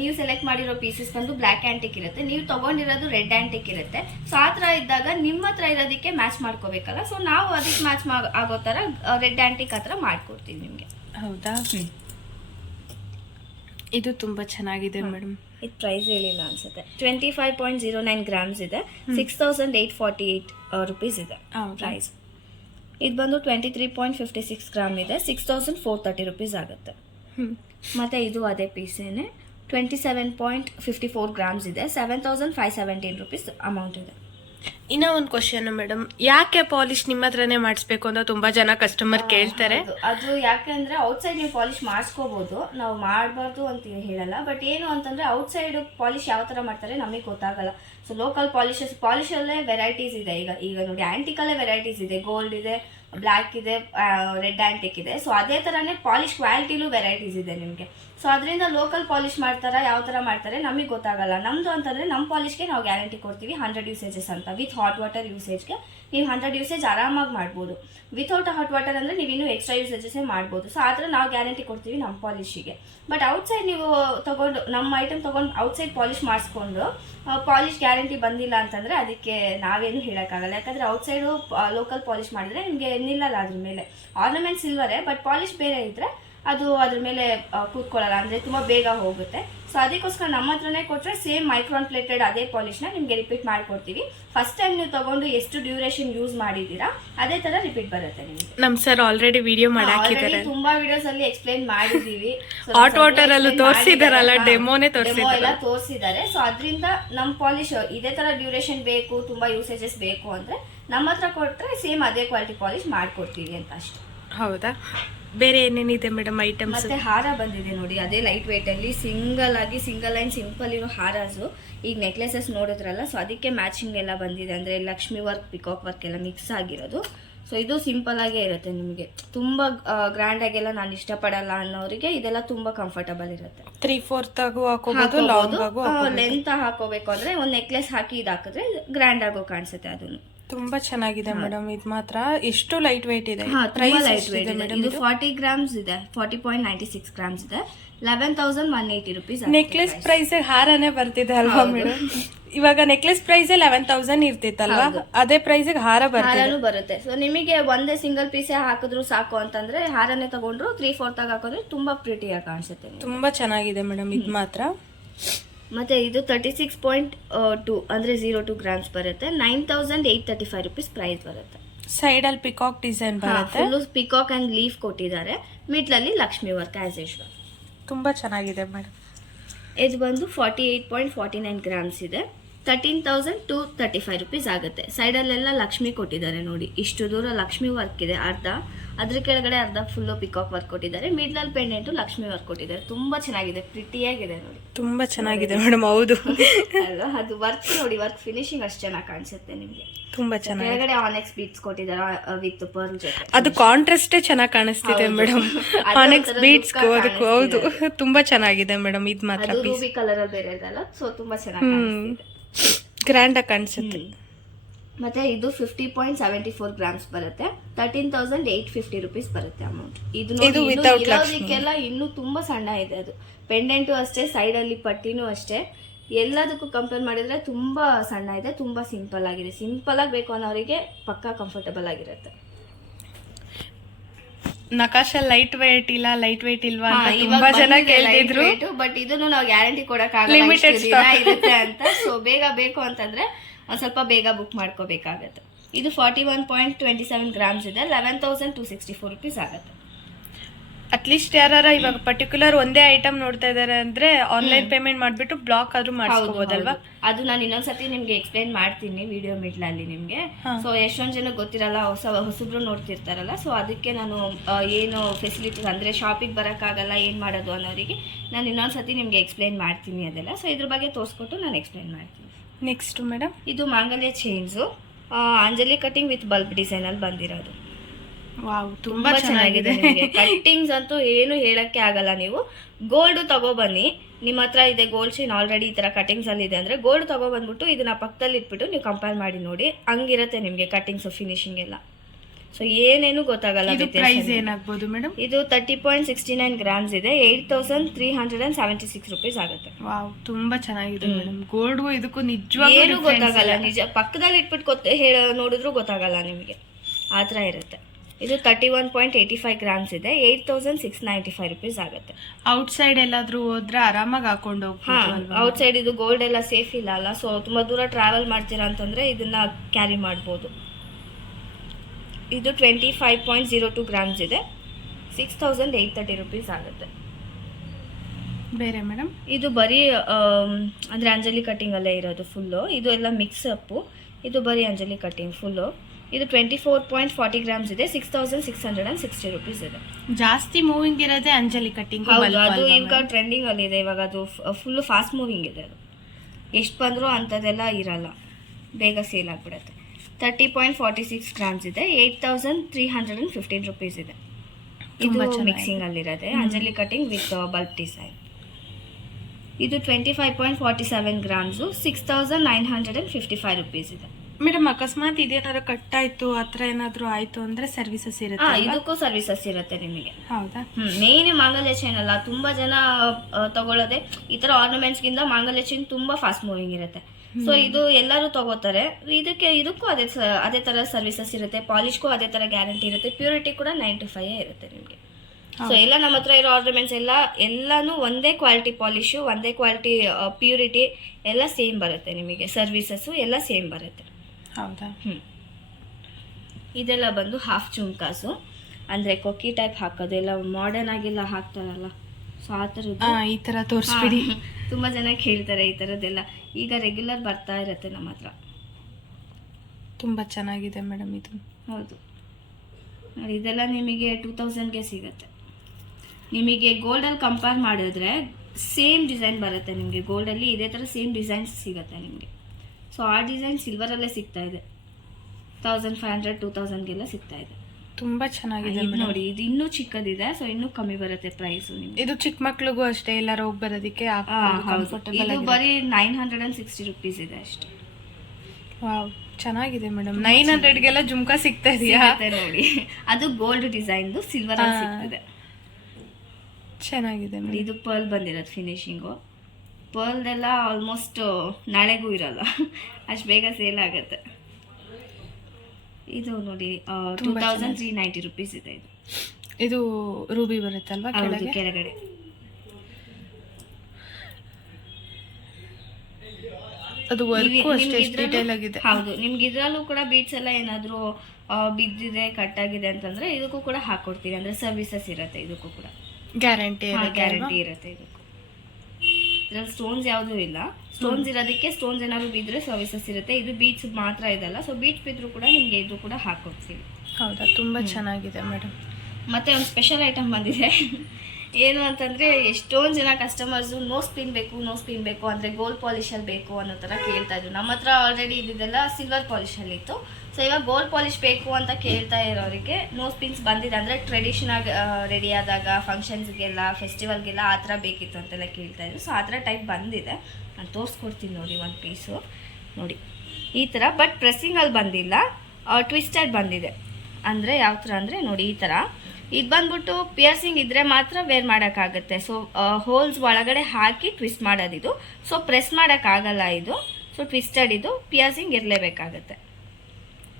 ನೀವು ಸೆಲೆಕ್ಟ್ ಮಾಡಿರೋ ಪೀಸಸ್ ಬಂದು ಬ್ಲ್ಯಾಕ್ ಆ್ಯಂಟಿಕ್ ಇರುತ್ತೆ, ನೀವು ತಗೊಂಡಿರೋದು ರೆಡ್ ಆ್ಯಂಟಿಕ್ ಇರುತ್ತೆ. ಸೊ ಆ ಥರ ಇದ್ದಾಗ ನಿಮ್ಮ ಹತ್ರ ಇರೋದಕ್ಕೆ ಮ್ಯಾಚ್ ಮಾಡ್ಕೋಬೇಕಲ್ಲ. ಸೊ ನಾವು ಅದಕ್ಕೆ ಮ್ಯಾಚ್ ಆಗೋ ಥರ ರೆಡ್ ಆ್ಯಂಟಿಕ್ ಹತ್ರ ಮಾಡ್ಕೊಡ್ತೀವಿ ನಿಮಗೆ. ಹೌದಾ? ಇದು ತುಂಬಾ ಚೆನ್ನಾಗಿದೆ ಮೇಡಮ್. ಇದು ಪ್ರೈಸ್ ಹೇಳಿಲ್ಲ ಅನ್ಸುತ್ತೆ. 25.09 ಗ್ರಾಮ್ಸ್ ಇದೆ. 6,848 ರುಪೀಸ್ ಇದೆ ಪ್ರೈಸ್. ಇದು ಬಂದು 23.56 ಗ್ರಾಮ್ ಇದೆ. 6,430 ರುಪೀಸ್ ಆಗುತ್ತೆ. ಮತ್ತೆ ಇದು ಅದೇ ಪೀಸೇನೆ. 27.54 ಗ್ರಾಮ್ಸ್ ಇದೆ. 7,517 ರುಪೀಸ್ ಅಮೌಂಟ್ ಇದೆ. ಇನ್ನೂ ಒಂದು ಕ್ವಶನ್ ಮೇಡಮ್, ಯಾಕೆ ಪಾಲಿಶ್ ನಿಮ್ಮ ಹತ್ರನೇ ಮಾಡಿಸ್ಬೇಕು ಅಂತ ತುಂಬಾ ಜನ ಕಸ್ಟಮರ್ ಕೇಳ್ತಾರೆ. ಅದು ಯಾಕಂದ್ರೆ ಔಟ್ಸೈಡ್ ನೀವು ಪಾಲಿಶ್ ಮಾಡಿಸ್ಕೋಬಹುದು, ನಾವು ಮಾಡಬಾರ್ದು ಅಂತ ಹೇಳಲ್ಲ. ಬಟ್ ಏನು ಅಂತಂದ್ರೆ ಔಟ್ಸೈಡ್ ಪಾಲಿಶ್ ಯಾವ ತರ ಮಾಡ್ತಾರೆ ನಮಗೆ ಗೊತ್ತಾಗಲ್ಲ. ಸೊ ಲೋಕಲ್ ಪಾಲಿಶಲ್ಲೇ ವೆರೈಟೀಸ್ ಇದೆ. ಈಗ ನೋಡಿ, ಆಂಟಿಕಲ್ಲೇ ವೆರೈಟೀಸ್ ಇದೆ. ಗೋಲ್ಡ್ ಇದೆ, ಬ್ಲ್ಯಾಕ್ ಇದೆ, ರೆಡ್ ಆ್ಯಂಟಿಕ್ ಇದೆ. ಸೊ ಅದೇ ಥರನೇ ಪಾಲಿಶ್ ಕ್ವಾಲಿಟಿಲೂ ವೆರೈಟೀಸ್ ಇದೆ ನಿಮಗೆ. ಸೊ ಅದರಿಂದ ಲೋಕಲ್ ಪಾಲಿಶ್ ಮಾಡ್ತಾರಾ, ಯಾವ ಥರ ಮಾಡ್ತಾರೆ ನಮಗೆ ಗೊತ್ತಾಗಲ್ಲ. ನಮ್ಮದು ಅಂತಂದರೆ ನಮ್ಮ ಪಾಲಿಶ್ಗೆ ನಾವು ಗ್ಯಾರಂಟಿ ಕೊಡ್ತೀವಿ 100 ಯೂಸೇಜಸ್ ಅಂತ. ವಿತ್ ಹಾಟ್ ವಾಟರ್ ಯೂಸೇಜ್ಗೆ ನೀವು 100 ಯೂಸೇಜ್ ಆರಾಮಾಗಿ ಮಾಡ್ಬೋದು. ವಿತೌಟ್ ಹಾಟ್ ವಾಟರ್ ಅಂದರೆ ನೀವು ಇನ್ನೂ ಎಕ್ಸ್ಟ್ರಾ ಯೂಸೇಜಸ್ಸೇ ಮಾಡ್ಬೋದು. ಸೊ ಆ ಥರ ನಾವು ಗ್ಯಾರಂಟಿ ಕೊಡ್ತೀವಿ ನಮ್ಮ ಪಾಲಿಶಿಗೆ. ಬಟ್ ಔಟ್ಸೈಡ್ ನೀವು ತೊಗೊಂಡು ನಮ್ಮ ಐಟಮ್ ತೊಗೊಂಡು ಔಟ್ಸೈಡ್ ಪಾಲಿಶ್ ಮಾಡಿಸ್ಕೊಂಡು ಪಾಲಿಶ್ ಗ್ಯಾರಂಟಿ ಬಂದಿಲ್ಲ ಅಂತಂದರೆ ಅದಕ್ಕೆ ನಾವೇನು ಹೇಳೋಕ್ಕಾಗಲ್ಲ. ಯಾಕಂದರೆ ಔಟ್ಸೈಡು ಲೋಕಲ್ ಪಾಲಿಶ್ ಮಾಡಿದರೆ ನಿಮಗೆ ನಿಲ್ಲಲ್ಲ. ಅದ್ರ ಮೇಲೆ ಆರ್ನಮೆಂಟ್ ಸಿಲ್ವರೇ, ಬಟ್ ಪಾಲಿಶ್ ಬೇರೆ ಇದ್ದರೆ ಅದು ಅದ್ರ ಮೇಲೆ ಕೂತ್ಕೊಳ್ಳಲ್ಲ, ಅಂದರೆ ತುಂಬ ಬೇಗ ಹೋಗುತ್ತೆ. ಸೊ ಅದಕ್ಕೋಸ್ಕರ ನಮ್ಮ ಹತ್ರನೇ ಕೊಟ್ಟರೆ ಸೇಮ್ ಮೈಕ್ರಾನ್ ಪ್ಲೇಟೆಡ್ ಅದೇ ಪಾಲಿಶ್ನ ನಿಮಗೆ ರಿಪೀಟ್ ಮಾಡಿಕೊಡ್ತೀವಿ. ಫಸ್ಟ್ ಟೈಮ್ ನೀವು ತಗೊಂಡು ಎಷ್ಟು ಡ್ಯೂರೇಷನ್ ಯೂಸ್ ಮಾಡಿದ್ದೀರಾ ಅದೇ ಥರ ರಿಪೀಟ್ ಬರುತ್ತೆ ನಿಮಗೆ. ನಮ್ಮ ಸರ್ ಆಲ್ರೆಡಿ ವಿಡಿಯೋ ಮಾಡಾಕಿದ್ದಾರೆ, ತುಂಬಾ ವಿಡಿಯೋಸ್ ಅಲ್ಲಿ ಎಕ್ಸ್ಪ್ಲೈನ್ ಮಾಡಿದೀವಿ. ಹಾಟ್ ವಾಟರ್ ಅಲ್ಲೂ ತೋರಿಸಿದಾರಲ್ಲ, ಡೆಮೋನೇ ಎಲ್ಲ ತೋರಿಸಿದ್ದಾರೆ. ಸೊ ಅದರಿಂದ ನಮ್ಮ ಪಾಲಿಶ್ ಇದೇ ತರ ಡ್ಯೂರೇಷನ್ ಬೇಕು, ತುಂಬಾ ಯೂಸೇಜಸ್ ಬೇಕು ಅಂದ್ರೆ ನಮ್ಮ ಹತ್ರ ಕೊಟ್ಟರೆ ಸೇಮ್ ಅದೇ ಕ್ವಾಲಿಟಿ ಪಾಲಿಶ್ ಮಾಡ್ಕೊಡ್ತೀವಿ ಅಂತ ಅಷ್ಟೇ. ಹೌದಾ? ಬೇರೆ ಏನೇನಿದೆ ಮೇಡಮ್ ಐಟಮ್ಸ್? ಮತ್ತೆ ಹಾರ ಬಂದಿದೆ ನೋಡಿ, ಅದೇ ಲೈಟ್ ವೇಟ್ ಅಲ್ಲಿ ಸಿಂಗಲ್ ಲೈನ್ ಸಿಂಪಲ್ ಇರೋ ಹಾರಾಸು. ಈಗ ನೆಕ್ಲೆಸಸ್ ನೋಡಿದ್ರಲ್ಲ, ಸೊ ಅದಕ್ಕೆ ಮ್ಯಾಚಿಂಗ್ ಎಲ್ಲ ಬಂದಿದೆ. ಅಂದ್ರೆ ಲಕ್ಷ್ಮಿ ವರ್ಕ್, ಪಿಕಾಕ್ ವರ್ಕ್ ಎಲ್ಲ ಮಿಕ್ಸ್ ಆಗಿರೋದು. ಸೊ ಇದು ಸಿಂಪಲ್ ಆಗೇ ಇರುತ್ತೆ ನಿಮಗೆ. ತುಂಬಾ ಗ್ರ್ಯಾಂಡ್ ಆಗೆಲ್ಲ ನಾನು ಇಷ್ಟಪಡಲ್ಲ ಅನ್ನೋರಿಗೆ ಇದೆಲ್ಲ ತುಂಬಾ ಕಂಫರ್ಟಬಲ್ ಇರುತ್ತೆ. 3/4 ಆಗು ಹಾಕೋಬಹುದು, ಲಾಂಗ್ ಆಗು ಲೆಂತ್ ಹಾಕೋಬೇಕು ಅಂದ್ರೆ ಒಂದು ನೆಕ್ಲೆಸ್ ಹಾಕಿ ಇದು ಹಾಕಿದ್ರೆ ಗ್ರ್ಯಾಂಡ್ ಆಗೋ ಕಾಣಿಸುತ್ತೆ. ಅದನ್ನು ತುಂಬಾ ಚೆನ್ನಾಗಿದೆ ಮೇಡಮ್. ಇದು ಮಾತ್ರ ಎಷ್ಟು ಲೈಟ್ ವೇಟ್ ಇದೆ. ಹಾ, ತುಂಬಾ ಪ್ರೈಸ್ ಲೈಟ್ ಎಷ್ಟಿದೆ ವೇಟ್ ಇದೆ. ಮೇಡಮ್? ಇದು 40 ಗ್ರಾಮ್ಸ್ ಇದೆ, 40.96 ಗ್ರಾಮ್ಸ್ ಇದೆ, 11,180 ರುಪೀಸ್. ನೆಕ್ಲೆಸ್ ಪ್ರೈಸ್ ಹಾರನೇ ಬರ್ತಿದೆ ಅಲ್ವಾ ಮೇಡಮ್? ಇವಾಗ ನೆಕ್ಲೆಸ್ ಪ್ರೈಸ್ 11,000 ಇರ್ತಿತ್ತಲ್ವಾ, ಅದೇ ಪ್ರೈಸ್ ಹಾರ ಬರ್ತಿದೆ. ಹಾರನೂ ಬರುತ್ತೆ. ಸೊ ನಿಮಗೆ ಒಂದೇ ಸಿಂಗಲ್ ಪೀಸೇ ಹಾಕಿದ್ರು ಸಾಕು ಅಂತಂದ್ರೆ ಹಾರನೇ ತಗೊಂಡ್ರು 3/4 ಹಾಕಿದ್ರೆ ತುಂಬಾ ಪ್ರಿಟಿಯಾಗಿ ಕಾಣಿಸುತ್ತೆ ನಿಮ್ಗೆ. ತುಂಬಾ ಚೆನ್ನಾಗಿದೆ ಮೇಡಮ್ ಇದು ಮಾತ್ರ. ಮತ್ತೆ ಇದು 36.2 ಅಂದ್ರೆ 02 ಗ್ರಾಮ್ಸ್ ಬರುತ್ತೆ, 9,835 ರುಪೀಸ್ ಪ್ರೈಸ್ ಬರುತ್ತೆ. ಸೈಡ್ ಅಲ್ಲಿ ಪಿಕಾಕ್ ಡಿಸೈನ್ ಬರುತ್ತೆ. ಫುಲ್ ಪಿಕಾಕ್ ಅಂಡ್ ಲೀಫ್ ಕೊಟ್ಟಿದ್ದಾರೆ, ಮಿಡ್ಲಲ್ಲಿ ಲಕ್ಷ್ಮಿ ವರ್ಕ್ ಆಸ್ ಯೂಶುವಲ್. ತುಂಬಾ ಚೆನ್ನಾಗಿದೆ ಮೇಡಮ್. ಇದು ಬಂದು 48.49 ಗ್ರಾಮ್ಸ್ ಇದೆ, 13,235 ರುಪೀಸ್ ಆಗುತ್ತೆ. ಸೈಡಲ್ಲೆಲ್ಲ ಲಕ್ಷ್ಮಿ ಕೊಟ್ಟಿದ್ದಾರೆ ನೋಡಿ, ಇಷ್ಟು ದೂರ ಲಕ್ಷ್ಮಿ ವರ್ಕ್ ಇದೆ ಅರ್ಧ, ಅದ್ರ ಕೆಳಗಡೆ ಅರ್ಧ ಫುಲ್ಲು ಪಿಕಾಕ್ ವರ್ಕ್ ಕೊಟ್ಟಿದ್ದಾರೆ, ಮಿಡ್ಲಲ್ಲಿ ಪೆಂಡೆಂಟು ಲಕ್ಷ್ಮಿ ವರ್ಕ್ ಕೊಟ್ಟಿದ್ದಾರೆ. ತುಂಬಾ ಚೆನ್ನಾಗಿದೆ, ಪ್ರಿಟಿಯಾಗಿದೆ ನೋಡಿ. ತುಂಬಾ ಚೆನ್ನಾಗಿದೆ ಮೇಡಮ್. ಹೌದು ಅಲ್ವಾ, ಅದು ವರ್ಕ್ ನೋಡಿ, ವರ್ಕ್ ಫಿನಿಶಿಂಗ್ ಅಷ್ಟು ಚೆನ್ನಾಗಿ ಕಾಣಿಸುತ್ತೆ ನಿಮಗೆ. ತುಂಬಾ ಚೆನ್ನಾಗಿ ಕೆಳಗಡೆ ಆನೆಕ್ಸ್ ಬೀಟ್ಸ್ ಕೊಟ್ಟಿದ್ದಾರೆ ವಿತ್ ಪರ್ಲ್ ಜೊತೆ. ಅದು ಕಾಂಟ್ರಾಸ್ಟೇ ಚೆನ್ನಾಗಿ ಕಾಣಿಸ್ತಿದೆ ಮೇಡಮ್. ಆನೆಕ್ಸ್ ಬೀಟ್ಸ್ ಅದಕ್ಕೂ ಹೌದು, ತುಂಬಾ ಚೆನ್ನಾಗಿದೆ ಮೇಡಮ್. ಇದು ಮಾತ್ರ ಅದು ರೂಬಿ ಕಲರ್ ಅಲ್ಲಿ ಬೇರೆ ಇದಲ್ಲ, ಸೊ ತುಂಬಾ ಚೆನ್ನಾಗಿ ಕಾಣಿಸ್ತಿದೆ, ಗ್ರ್ಯಾಂಡ್ ಆಗಿ ಕಾಣಿಸುತ್ತೆ. ಮತ್ತೆ ಇದು 50.74 ಗ್ರಾಮ್ಸ್ ಬರುತ್ತೆ, 13,850 ರುಪೀಸ್ ಬರುತ್ತೆ ಅಮೌಂಟ್. ಇದು ಇರೋದಕ್ಕೆಲ್ಲ ಇನ್ನೂ ತುಂಬಾ ಸಣ್ಣ ಇದೆ. ಅದು ಪೆಂಡೆಂಟು ಅಷ್ಟೇ, ಸೈಡ್ ಅಲ್ಲಿ ಪಟ್ಟಿನೂ ಅಷ್ಟೇ, ಎಲ್ಲದಕ್ಕೂ ಕಂಪೇರ್ ಮಾಡಿದ್ರೆ ತುಂಬಾ ಸಣ್ಣ ಇದೆ, ತುಂಬಾ ಸಿಂಪಲ್ ಆಗಿದೆ. ಸಿಂಪಲ್ ಆಗಿ ಬೇಕು ಅನ್ನೋರಿಗೆ ಪಕ್ಕಾ ಕಂಫರ್ಟಬಲ್ ಆಗಿರುತ್ತೆ. ನಕಾಶ ಲೈಟ್ ವೇಟ್ ಇಲ್ಲ, ಲೈಟ್ ವೇಟ್ ಇಲ್ವಾ ಅಂತ ತುಂಬಾ ಜನ ಕೇಳ್ತಿದ್ರು. ಬಟ್ ಇದನ್ನು ನಾವು ಗ್ಯಾರಂಟಿ ಕೊಡಕ್ಕಾಗಲ್ಲ ಇರುತ್ತೆ ಅಂತ. ಸೊ ಬೇಗ ಬೇಕು ಅಂತಂದ್ರೆ ಒಂದ್ ಸ್ವಲ್ಪ ಬೇಗ ಬುಕ್ ಮಾಡ್ಕೋಬೇಕಾಗತ್ತೆ. ಇದು 41.27 ಗ್ರಾಮ್ಸ್ ಇದೆ, 11,264 ರುಪೀಸ್ ಆಗುತ್ತೆ. ಅಟ್ಲೀಸ್ಟ್ ಯಾರ ಇವಾಗ ಪರ್ಟಿಕ್ಯುಲರ್ ಒಂದೇ ಐಟಮ್ ನೋಡ್ತಾ ಇದಾರೆ ಅಂದ್ರೆ ಆನ್ಲೈನ್ ಪೇಮೆಂಟ್ ಮಾಡ್ಬಿಟ್ಟು ಬ್ಲಾಕ್ ಆದ್ರೂ ಮಾಡಿಸ್ಕೋಬಹುದಲ್ವಾ? ಅದು ನಾನು ಇನ್ನೊಂದ್ಸತಿ ನಿಮ್ಗೆ ಎಕ್ಸ್ಪ್ಲೈನ್ ಮಾಡ್ತೀನಿ ವಿಡಿಯೋ ಮಿಡ್ಲಲ್ಲಿ ನಿಮ್ಗೆ. ಸೊ ಎಷ್ಟೊಂದ್ ಜನ ಗೊತ್ತಿರಲ್ಲ, ಹೊಸಬ್ರು ನೋಡ್ತಿರ್ತಾರಲ್ಲ, ಸೊ ಅದಕ್ಕೆ ನಾನು ಏನು ಫೆಸಿಲಿಟೀಸ್ ಅಂದ್ರೆ ಶಾಪಿಗೆ ಬರೋಕ್ಕಾಗಲ್ಲ ಏನ್ ಮಾಡೋದು ಅನ್ನೋರಿಗೆ ನಾನು ಇನ್ನೊಂದ್ಸತಿ ನಿಮ್ಗೆ ಎಕ್ಸ್ಪ್ಲೈನ್ ಮಾಡ್ತೀನಿ ಅದೆಲ್ಲ. ಸೊ ಇದ್ರ ಬಗ್ಗೆ ತೋರಿಸ್ಕೊಟ್ಟು ನಾನು ಎಕ್ಸ್ಪ್ಲೈನ್ ಮಾಡ್ತೀನಿ. ನೆಕ್ಸ್ಟ್ ಮೇಡಮ್, ಇದು ಮಾಂಗಲ್ಯ chains, Anjali cutting with bulb design ಅಲ್ಲಿ ಬಂದಿರೋದು. ವಾವ್, ತುಂಬಾ ಚೆನ್ನಾಗಿದೆ. ಕಟ್ಟಿಂಗ್ಸ್ ಅಂತೂ ಏನು ಹೇಳಕ್ಕೆ ಆಗಲ್ಲ. ನೀವು ಗೋಲ್ಡ್ ತಗೊಬನ್ನಿ, ನಿಮ್ಮ ಹತ್ರ ಇದೆ ಗೋಲ್ಡ್ ಚೈನ್ ಆಲ್ರೆಡಿ ಈ ತರ ಕಟಿಂಗ್ಸ್ ಅಲ್ಲಿ ಇದೆ ಅಂದ್ರೆ ಗೋಲ್ಡ್ ತಗೊಬಂದ್ಬಿಟ್ಟು ಇದನ್ನ ಪಕ್ಕದಲ್ಲಿ ಇಟ್ಬಿಟ್ಟು ನೀವು ಕಂಪೇರ್ ಮಾಡಿ ನೋಡಿ, ಹಂಗಿರತ್ತೆ ನಿಮ್ಗೆ ಕಟಿಂಗ್ಸ್ ಫಿನಿಶಿಂಗ್ ಎಲ್ಲ. ಸೊ ಏನೇನು ಗೊತ್ತಾಗಲ್ಲ. ಪ್ರೈಸ್ ಏನಾಗಬಹುದು ಮೇಡಮ್? ಇದು 30.69 ಗ್ರಾಮ್ಸ್ ಇದೆ, 8,376 ರುಪೀಸ್ ಆಗುತ್ತೆ. ವಾವ್, ತುಂಬಾ ಚೆನ್ನಾಗಿದೆ ಮೇಡಮ್. ಗೋಲ್ಡ್ಗೂ ಇದಕ್ಕೂ ನಿಜವಾಗ್ಲೂ ಏನು ಗೊತ್ತಾಗಲ್ಲ, ನಿಜ ಪಕ್ಕದಲ್ಲಿ ಇಟ್ಬಿಟ್ಟು ನೋಡಿದ್ರು ಗೊತ್ತಾಗಲ್ಲ ನಿಮಗೆ, ಆ ಥರ ಇರುತ್ತೆ. ಇದು 31.85 ಗ್ರಾಮ್ಸ್ ಇದೆ, 8,695 ರುಪೀಸ್ ಆಗುತ್ತೆ. ಔಟ್ ಸೈಡ್ ಎಲ್ಲಾದ್ರೂ ಹೋದ್ರೆ ಆರಾಮಾಗಿ ಹಾಕೊಂಡು ಹೋಗ್ಬೋದು. ಔಟ್ ಸೈಡ್ ಇದು ಗೋಲ್ಡ್ ಎಲ್ಲ ಸೇಫ್ ಇಲ್ಲ ಅಲ್ಲ, ಸೊ ತುಂಬಾ ದೂರ ಟ್ರಾವೆಲ್ ಮಾಡ್ತೀರಾ ಅಂತಂದ್ರೆ ಇದನ್ನ ಕ್ಯಾರಿ ಮಾಡ್ಬೋದು. ಇದು 25.02 ಗ್ರಾಮ್ಸ್ ಇದೆ, 6,830 ರುಪೀಸ್ ಆಗುತ್ತೆ. ಬೇರೆ ಮೇಡಮ್, ಇದು ಬರೀ ಅಂದ್ರೆ ಅಂಜಲಿ ಕಟಿಂಗ್ ಅಲ್ಲೇ ಇರೋದು ಫುಲ್ಲು. ಇದು ಎಲ್ಲ ಮಿಕ್ಸ್ ಅಪ್, ಇದು ಬರೀ ಅಂಜಲಿ ಕಟಿಂಗ್ ಫುಲ್ಲು. ಇದು 24.40 ಗ್ರಾಮ್ಸ್ ಇದೆ, 6,660 ರುಪೀಸ್ ಇದೆ. ಜಾಸ್ತಿ ಮೂವಿಂಗ್ ಇರೋದೇ ಅಂಜಲಿ ಕಟಿಂಗ್. ಅದು ಈಗ ಟ್ರೆಂಡಿಂಗ್ ಅಲ್ಲಿ ಇದೆ ಇವಾಗ, ಅದು ಫುಲ್ ಫಾಸ್ಟ್ ಮೂವಿಂಗ್ ಇದೆ. ಅದು ಎಷ್ಟು ಬಂದರೂ ಅಂಥದ್ದೆಲ್ಲ ಇರಲ್ಲ, ಬೇಗ ಸೇಲ್ ಆಗಿಬಿಡುತ್ತೆ. 30.46 ಗ್ರಾಮ್ಸ್ ಇದೆ, 8,315 ರುಪೀಸ್ ಇದೆ. ಇದು ಮಿಕ್ಸಿಂಗ್ ಅಲ್ಲಿರೋದೆ Anjali cutting with bulb design. ಇದು 25.47 ಗ್ರಾಮ್ಸು, 6,955 ರುಪೀಸ್ ಇದೆ. ಮೇಡಮ್, ಅಕಸ್ಮಾತ್ ಇದೇನಾದ್ರು ಕಟ್ ಆಯ್ತು ಆತರ ಏನಾದ್ರು ಆಯ್ತು ಅಂದ್ರೆ ಸರ್ವಿಸಸ್ ಇರುತ್ತೆ? ಇದಕ್ಕೂ ಸರ್ವಿಸಸ್ ಇರುತ್ತೆ ನಿಮಗೆ. ಹೌದಾ? ಮೇನ್ ಮಾಂಗಲ್ಯ ಚೈನ್ ಅಲ್ಲ, ತುಂಬಾ ಜನ ತಗೊಳ್ಳೋದೆ ಈ ತರ ಆರ್ನಮೆಂಟ್ಸ್ ಗಿಂತ ಮಾಂಗಲ್ಯ ಚೈನ್ ತುಂಬಾ ಫಾಸ್ಟ್ ಮೂವಿಂಗ್ ಇರುತ್ತೆ. ಸೊ ಇದು ಎಲ್ಲರೂ ತಗೋತಾರೆ. ಇದಕ್ಕೂ ಅದೇ ತರ ಸರ್ವಿಸಸ್ ಇರುತ್ತೆ, ಪಾಲಿಶ್ಗೂ ಅದೇ ತರ ಗ್ಯಾರಂಟಿ ಇರುತ್ತೆ, ಪ್ಯೂರಿಟಿ ಕೂಡ 9 to 5 ಇರುತ್ತೆ ನಿಮಗೆ. ಸೊ ಎಲ್ಲ ನಮ್ಮ ಹತ್ರ ಇರೋ ಆರ್ನಮೆಂಟ್ಸ್ ಎಲ್ಲಾನು ಒಂದೇ ಕ್ವಾಲಿಟಿ ಪಾಲಿಶು, ಒಂದೇ ಕ್ವಾಲಿಟಿ ಪ್ಯೂರಿಟಿ ಎಲ್ಲ ಸೇಮ್ ಬರುತ್ತೆ ನಿಮಗೆ. ಸರ್ವಿಸಸ್ಸು ಎಲ್ಲ ಸೇಮ್ ಬರುತ್ತೆ. ಹೌದಾ? ಇದೆಲ್ಲ ಬಂದು ಹಾಫ್ ಚುಮ್ಕಾಸು, ಅಂದ್ರೆ ಕೊಕ್ಕಿ ಟೈಪ್ ಹಾಕೋದು, ಎಲ್ಲ ಮಾಡರ್ನ್ ಆಗಿಲ್ಲ ಹಾಕ್ತಾರಲ್ಲ, ಸೊ ಆ ಥರದ್ದು. ಈ ಥರ ತೋರಿಸ್ಬಿಡಿ. ತುಂಬ ಜನ ಕೇಳ್ತಾರೆ ಈ ಥರದ್ದೆಲ್ಲ, ಈಗ ರೆಗ್ಯುಲರ್ ಬರ್ತಾ ಇರುತ್ತೆ ನಮ್ಮ ಹತ್ರ. ತುಂಬ ಚೆನ್ನಾಗಿದೆ ಮೇಡಮ್ ಇದು. ಹೌದು ನೋಡಿ, ಇದೆಲ್ಲ ನಿಮಗೆ 2,000ಗೆ ಸಿಗುತ್ತೆ. ನಿಮಗೆ ಗೋಲ್ಡಲ್ಲಿ ಕಂಪೇರ್ ಮಾಡಿದ್ರೆ ಸೇಮ್ ಡಿಸೈನ್ ಬರುತ್ತೆ ನಿಮಗೆ. ಗೋಲ್ಡಲ್ಲಿ ಇದೇ ಥರ ಸೇಮ್ ಡಿಸೈನ್ಸ್ ಸಿಗುತ್ತೆ ನಿಮಗೆ. ಸೊ ಆ ಡಿಸೈನ್ ಸಿಲ್ವರಲ್ಲೇ ಸಿಗ್ತಾ ಇದೆ, 1,500 2,000ಗೆಲ್ಲ ಸಿಗ್ತಾ ಇದೆ. ತುಂಬಾ ಚೆನ್ನಾಗಿದೆ ನೋಡಿ. ಇದು ಇನ್ನೂ ಚಿಕ್ಕದಿದೆ, ಸೊ ಇನ್ನೂ ಕಮ್ಮಿ ಬರುತ್ತೆ ಪ್ರೈಸ್. ಇದು ಚಿಕ್ಕ ಮಕ್ಳಿಗೂ ಅಷ್ಟೇ, ಎಲ್ಲರೂ ಹೋಗಿ ಬರೋದಕ್ಕೆ ಇದು ಬರೀ 960 ರುಪೀಸ್ ಇದೆ ಅಷ್ಟೇ. ವಾವ್, ಚೆನ್ನಾಗಿದೆ ಮೇಡಮ್. 900ಗೆಲ್ಲ ಜುಮ್ಕಾ ಸಿಗ್ತಾ ಇದೆಯಾ? ನೋಡಿ, ಅದು ಗೋಲ್ಡ್ ಡಿಸೈನ್ದು ಸಿಲ್ವರ್ ಅಲ್ಲಿ ಸಿಗ್ತದೆ. ಚೆನ್ನಾಗಿದೆ ಮೇಡಮ್. ಇದು ಪರ್ಲ್ ಬಂದಿರೋದು ಫಿನಿಶಿಂಗು. ಪರ್ಲ್ದೆಲ್ಲ ಆಲ್ಮೋಸ್ಟ್ ನಾಳೆಗೂ ಇರಲ್ಲ, ಅಷ್ಟು ಬೇಗ ಸೇಲ್ ಆಗುತ್ತೆ. ಇದು ನೋಡಿ 2390 ರುಪೀಸ್ ಇದೆ. ಇದು ರೂಬಿ ಬರುತ್ತಲ್ವಾ ಕೆಳಗಡೆ. ಅದು ವರ್ಕು ಅಷ್ಟೇ ಡೀಟೇಲ್ ಆಗಿದೆ. ಹೌದು, ನಿಮ್ಗೆ ಇದ್ರಲ್ಲೂ ಕೂಡ ಬೀಟ್ಸ್ ಎಲ್ಲ ಏನಾದರೂ ಬಿದ್ದಿದೆ ಕಟ್ಟಾಗಿದೆ ಅಂತಂದ್ರೆ ಇದಕ್ಕೂ ಕೂಡ ಹಾಕೊಡ್ತೀವಿ. ಅಂದ್ರೆ ಸರ್ವಿಸಸ್ ಇರುತ್ತೆ, ಇದಕ್ಕೂ ಕೂಡ ಗ್ಯಾರಂಟಿ ಇರುತ್ತೆ. ಇದಕ್ಕೂ ಇದ್ರಲ್ಲಿ ಸ್ಟೋನ್ಸ್ ಯಾವುದೂ ಇಲ್ಲ. ಸ್ಟೋನ್ಸ್ ಇರೋದಕ್ಕೆ ಸ್ಟೋನ್ಸ್ ಏನಾದ್ರು ಬಿದ್ದರೆ ಸರ್ವಿಸಸ್ ಇರುತ್ತೆ. ಇದು ಬೀಟ್ಸ್ ಮಾತ್ರ ಇದಲ್ಲ, ಸೊ ಬೀಟ್ಸ್ ಬಿದ್ದರೂ ಕೂಡ ನಿಮಗೆ ಇದು ಕೂಡ ಹಾಕೊಡ್ತೀವಿ. ಹೌದಾ, ತುಂಬ ಚೆನ್ನಾಗಿದೆ ಮೇಡಮ್. ಮತ್ತೆ ಒಂದು ಸ್ಪೆಷಲ್ ಐಟಮ್ ಬಂದಿದೆ. ಏನು ಅಂತಂದರೆ ಎಷ್ಟೊಂದು ಜನ ಕಸ್ಟಮರ್ಸು ನೋ ಸ್ಪಿನ್ ಬೇಕು ಅಂದರೆ ಗೋಲ್ಡ್ ಪಾಲಿಶಲ್ಲಿ ಬೇಕು ಅನ್ನೋ ಥರ ಕೇಳ್ತಾ ಇದ್ರು. ನಮ್ಮ ಹತ್ರ ಆಲ್ರೆಡಿ ಇದೆಲ್ಲ ಸಿಲ್ವರ್ ಪಾಲಿಶಲ್ಲಿ ಇತ್ತು. ಸೊ ಇವಾಗ ಗೋಲ್ಡ್ ಪಾಲಿಶ್ ಬೇಕು ಅಂತ ಕೇಳ್ತಾ ಇರೋರಿಗೆ ನೋ ಸ್ಪಿನ್ಸ್ ಬಂದಿದೆ. ಅಂದರೆ ಟ್ರೆಡಿಷನಾಗಿ ರೆಡಿ ಆದಾಗ ಫಂಕ್ಷನ್ಸ್ಗೆಲ್ಲ ಫೆಸ್ಟಿವಲ್ಗೆಲ್ಲ ಆ ಥರ ಬೇಕಿತ್ತು ಅಂತೆಲ್ಲ ಕೇಳ್ತಾ ಇದ್ರು. ಸೊ ಆ ಥರ ಟೈಪ್ ಬಂದಿದೆ. ನಾನು ತೋರಿಸ್ಕೊಡ್ತೀನಿ ನೋಡಿ ಒಂದು ಪೀಸು. ನೋಡಿ ಈ ಥರ, ಬಟ್ ಪ್ರೆಸ್ಸಿಂಗಲ್ಲಿ ಬಂದಿಲ್ಲ, ಟ್ವಿಸ್ಟೆಡ್ ಬಂದಿದೆ. ಅಂದರೆ ಯಾವ ಥರ ಅಂದರೆ ನೋಡಿ ಈ ಥರ. ಇದು ಬಂದ್ಬಿಟ್ಟು ಪಿಯರ್ಸಿಂಗ್ ಇದ್ದರೆ ಮಾತ್ರ ವೇರ್ ಮಾಡೋಕ್ಕಾಗುತ್ತೆ. ಸೊ ಹೋಲ್ಸ್ ಒಳಗಡೆ ಹಾಕಿ ಟ್ವಿಸ್ಟ್ ಮಾಡೋದಿದು. ಸೊ ಪ್ರೆಸ್ ಮಾಡೋಕ್ಕಾಗಲ್ಲ ಇದು. ಸೊ ಟ್ವಿಸ್ಟೆಡ್ ಇದು, ಪಿಯರ್ಸಿಂಗ್ ಇರಲೇಬೇಕಾಗತ್ತೆ.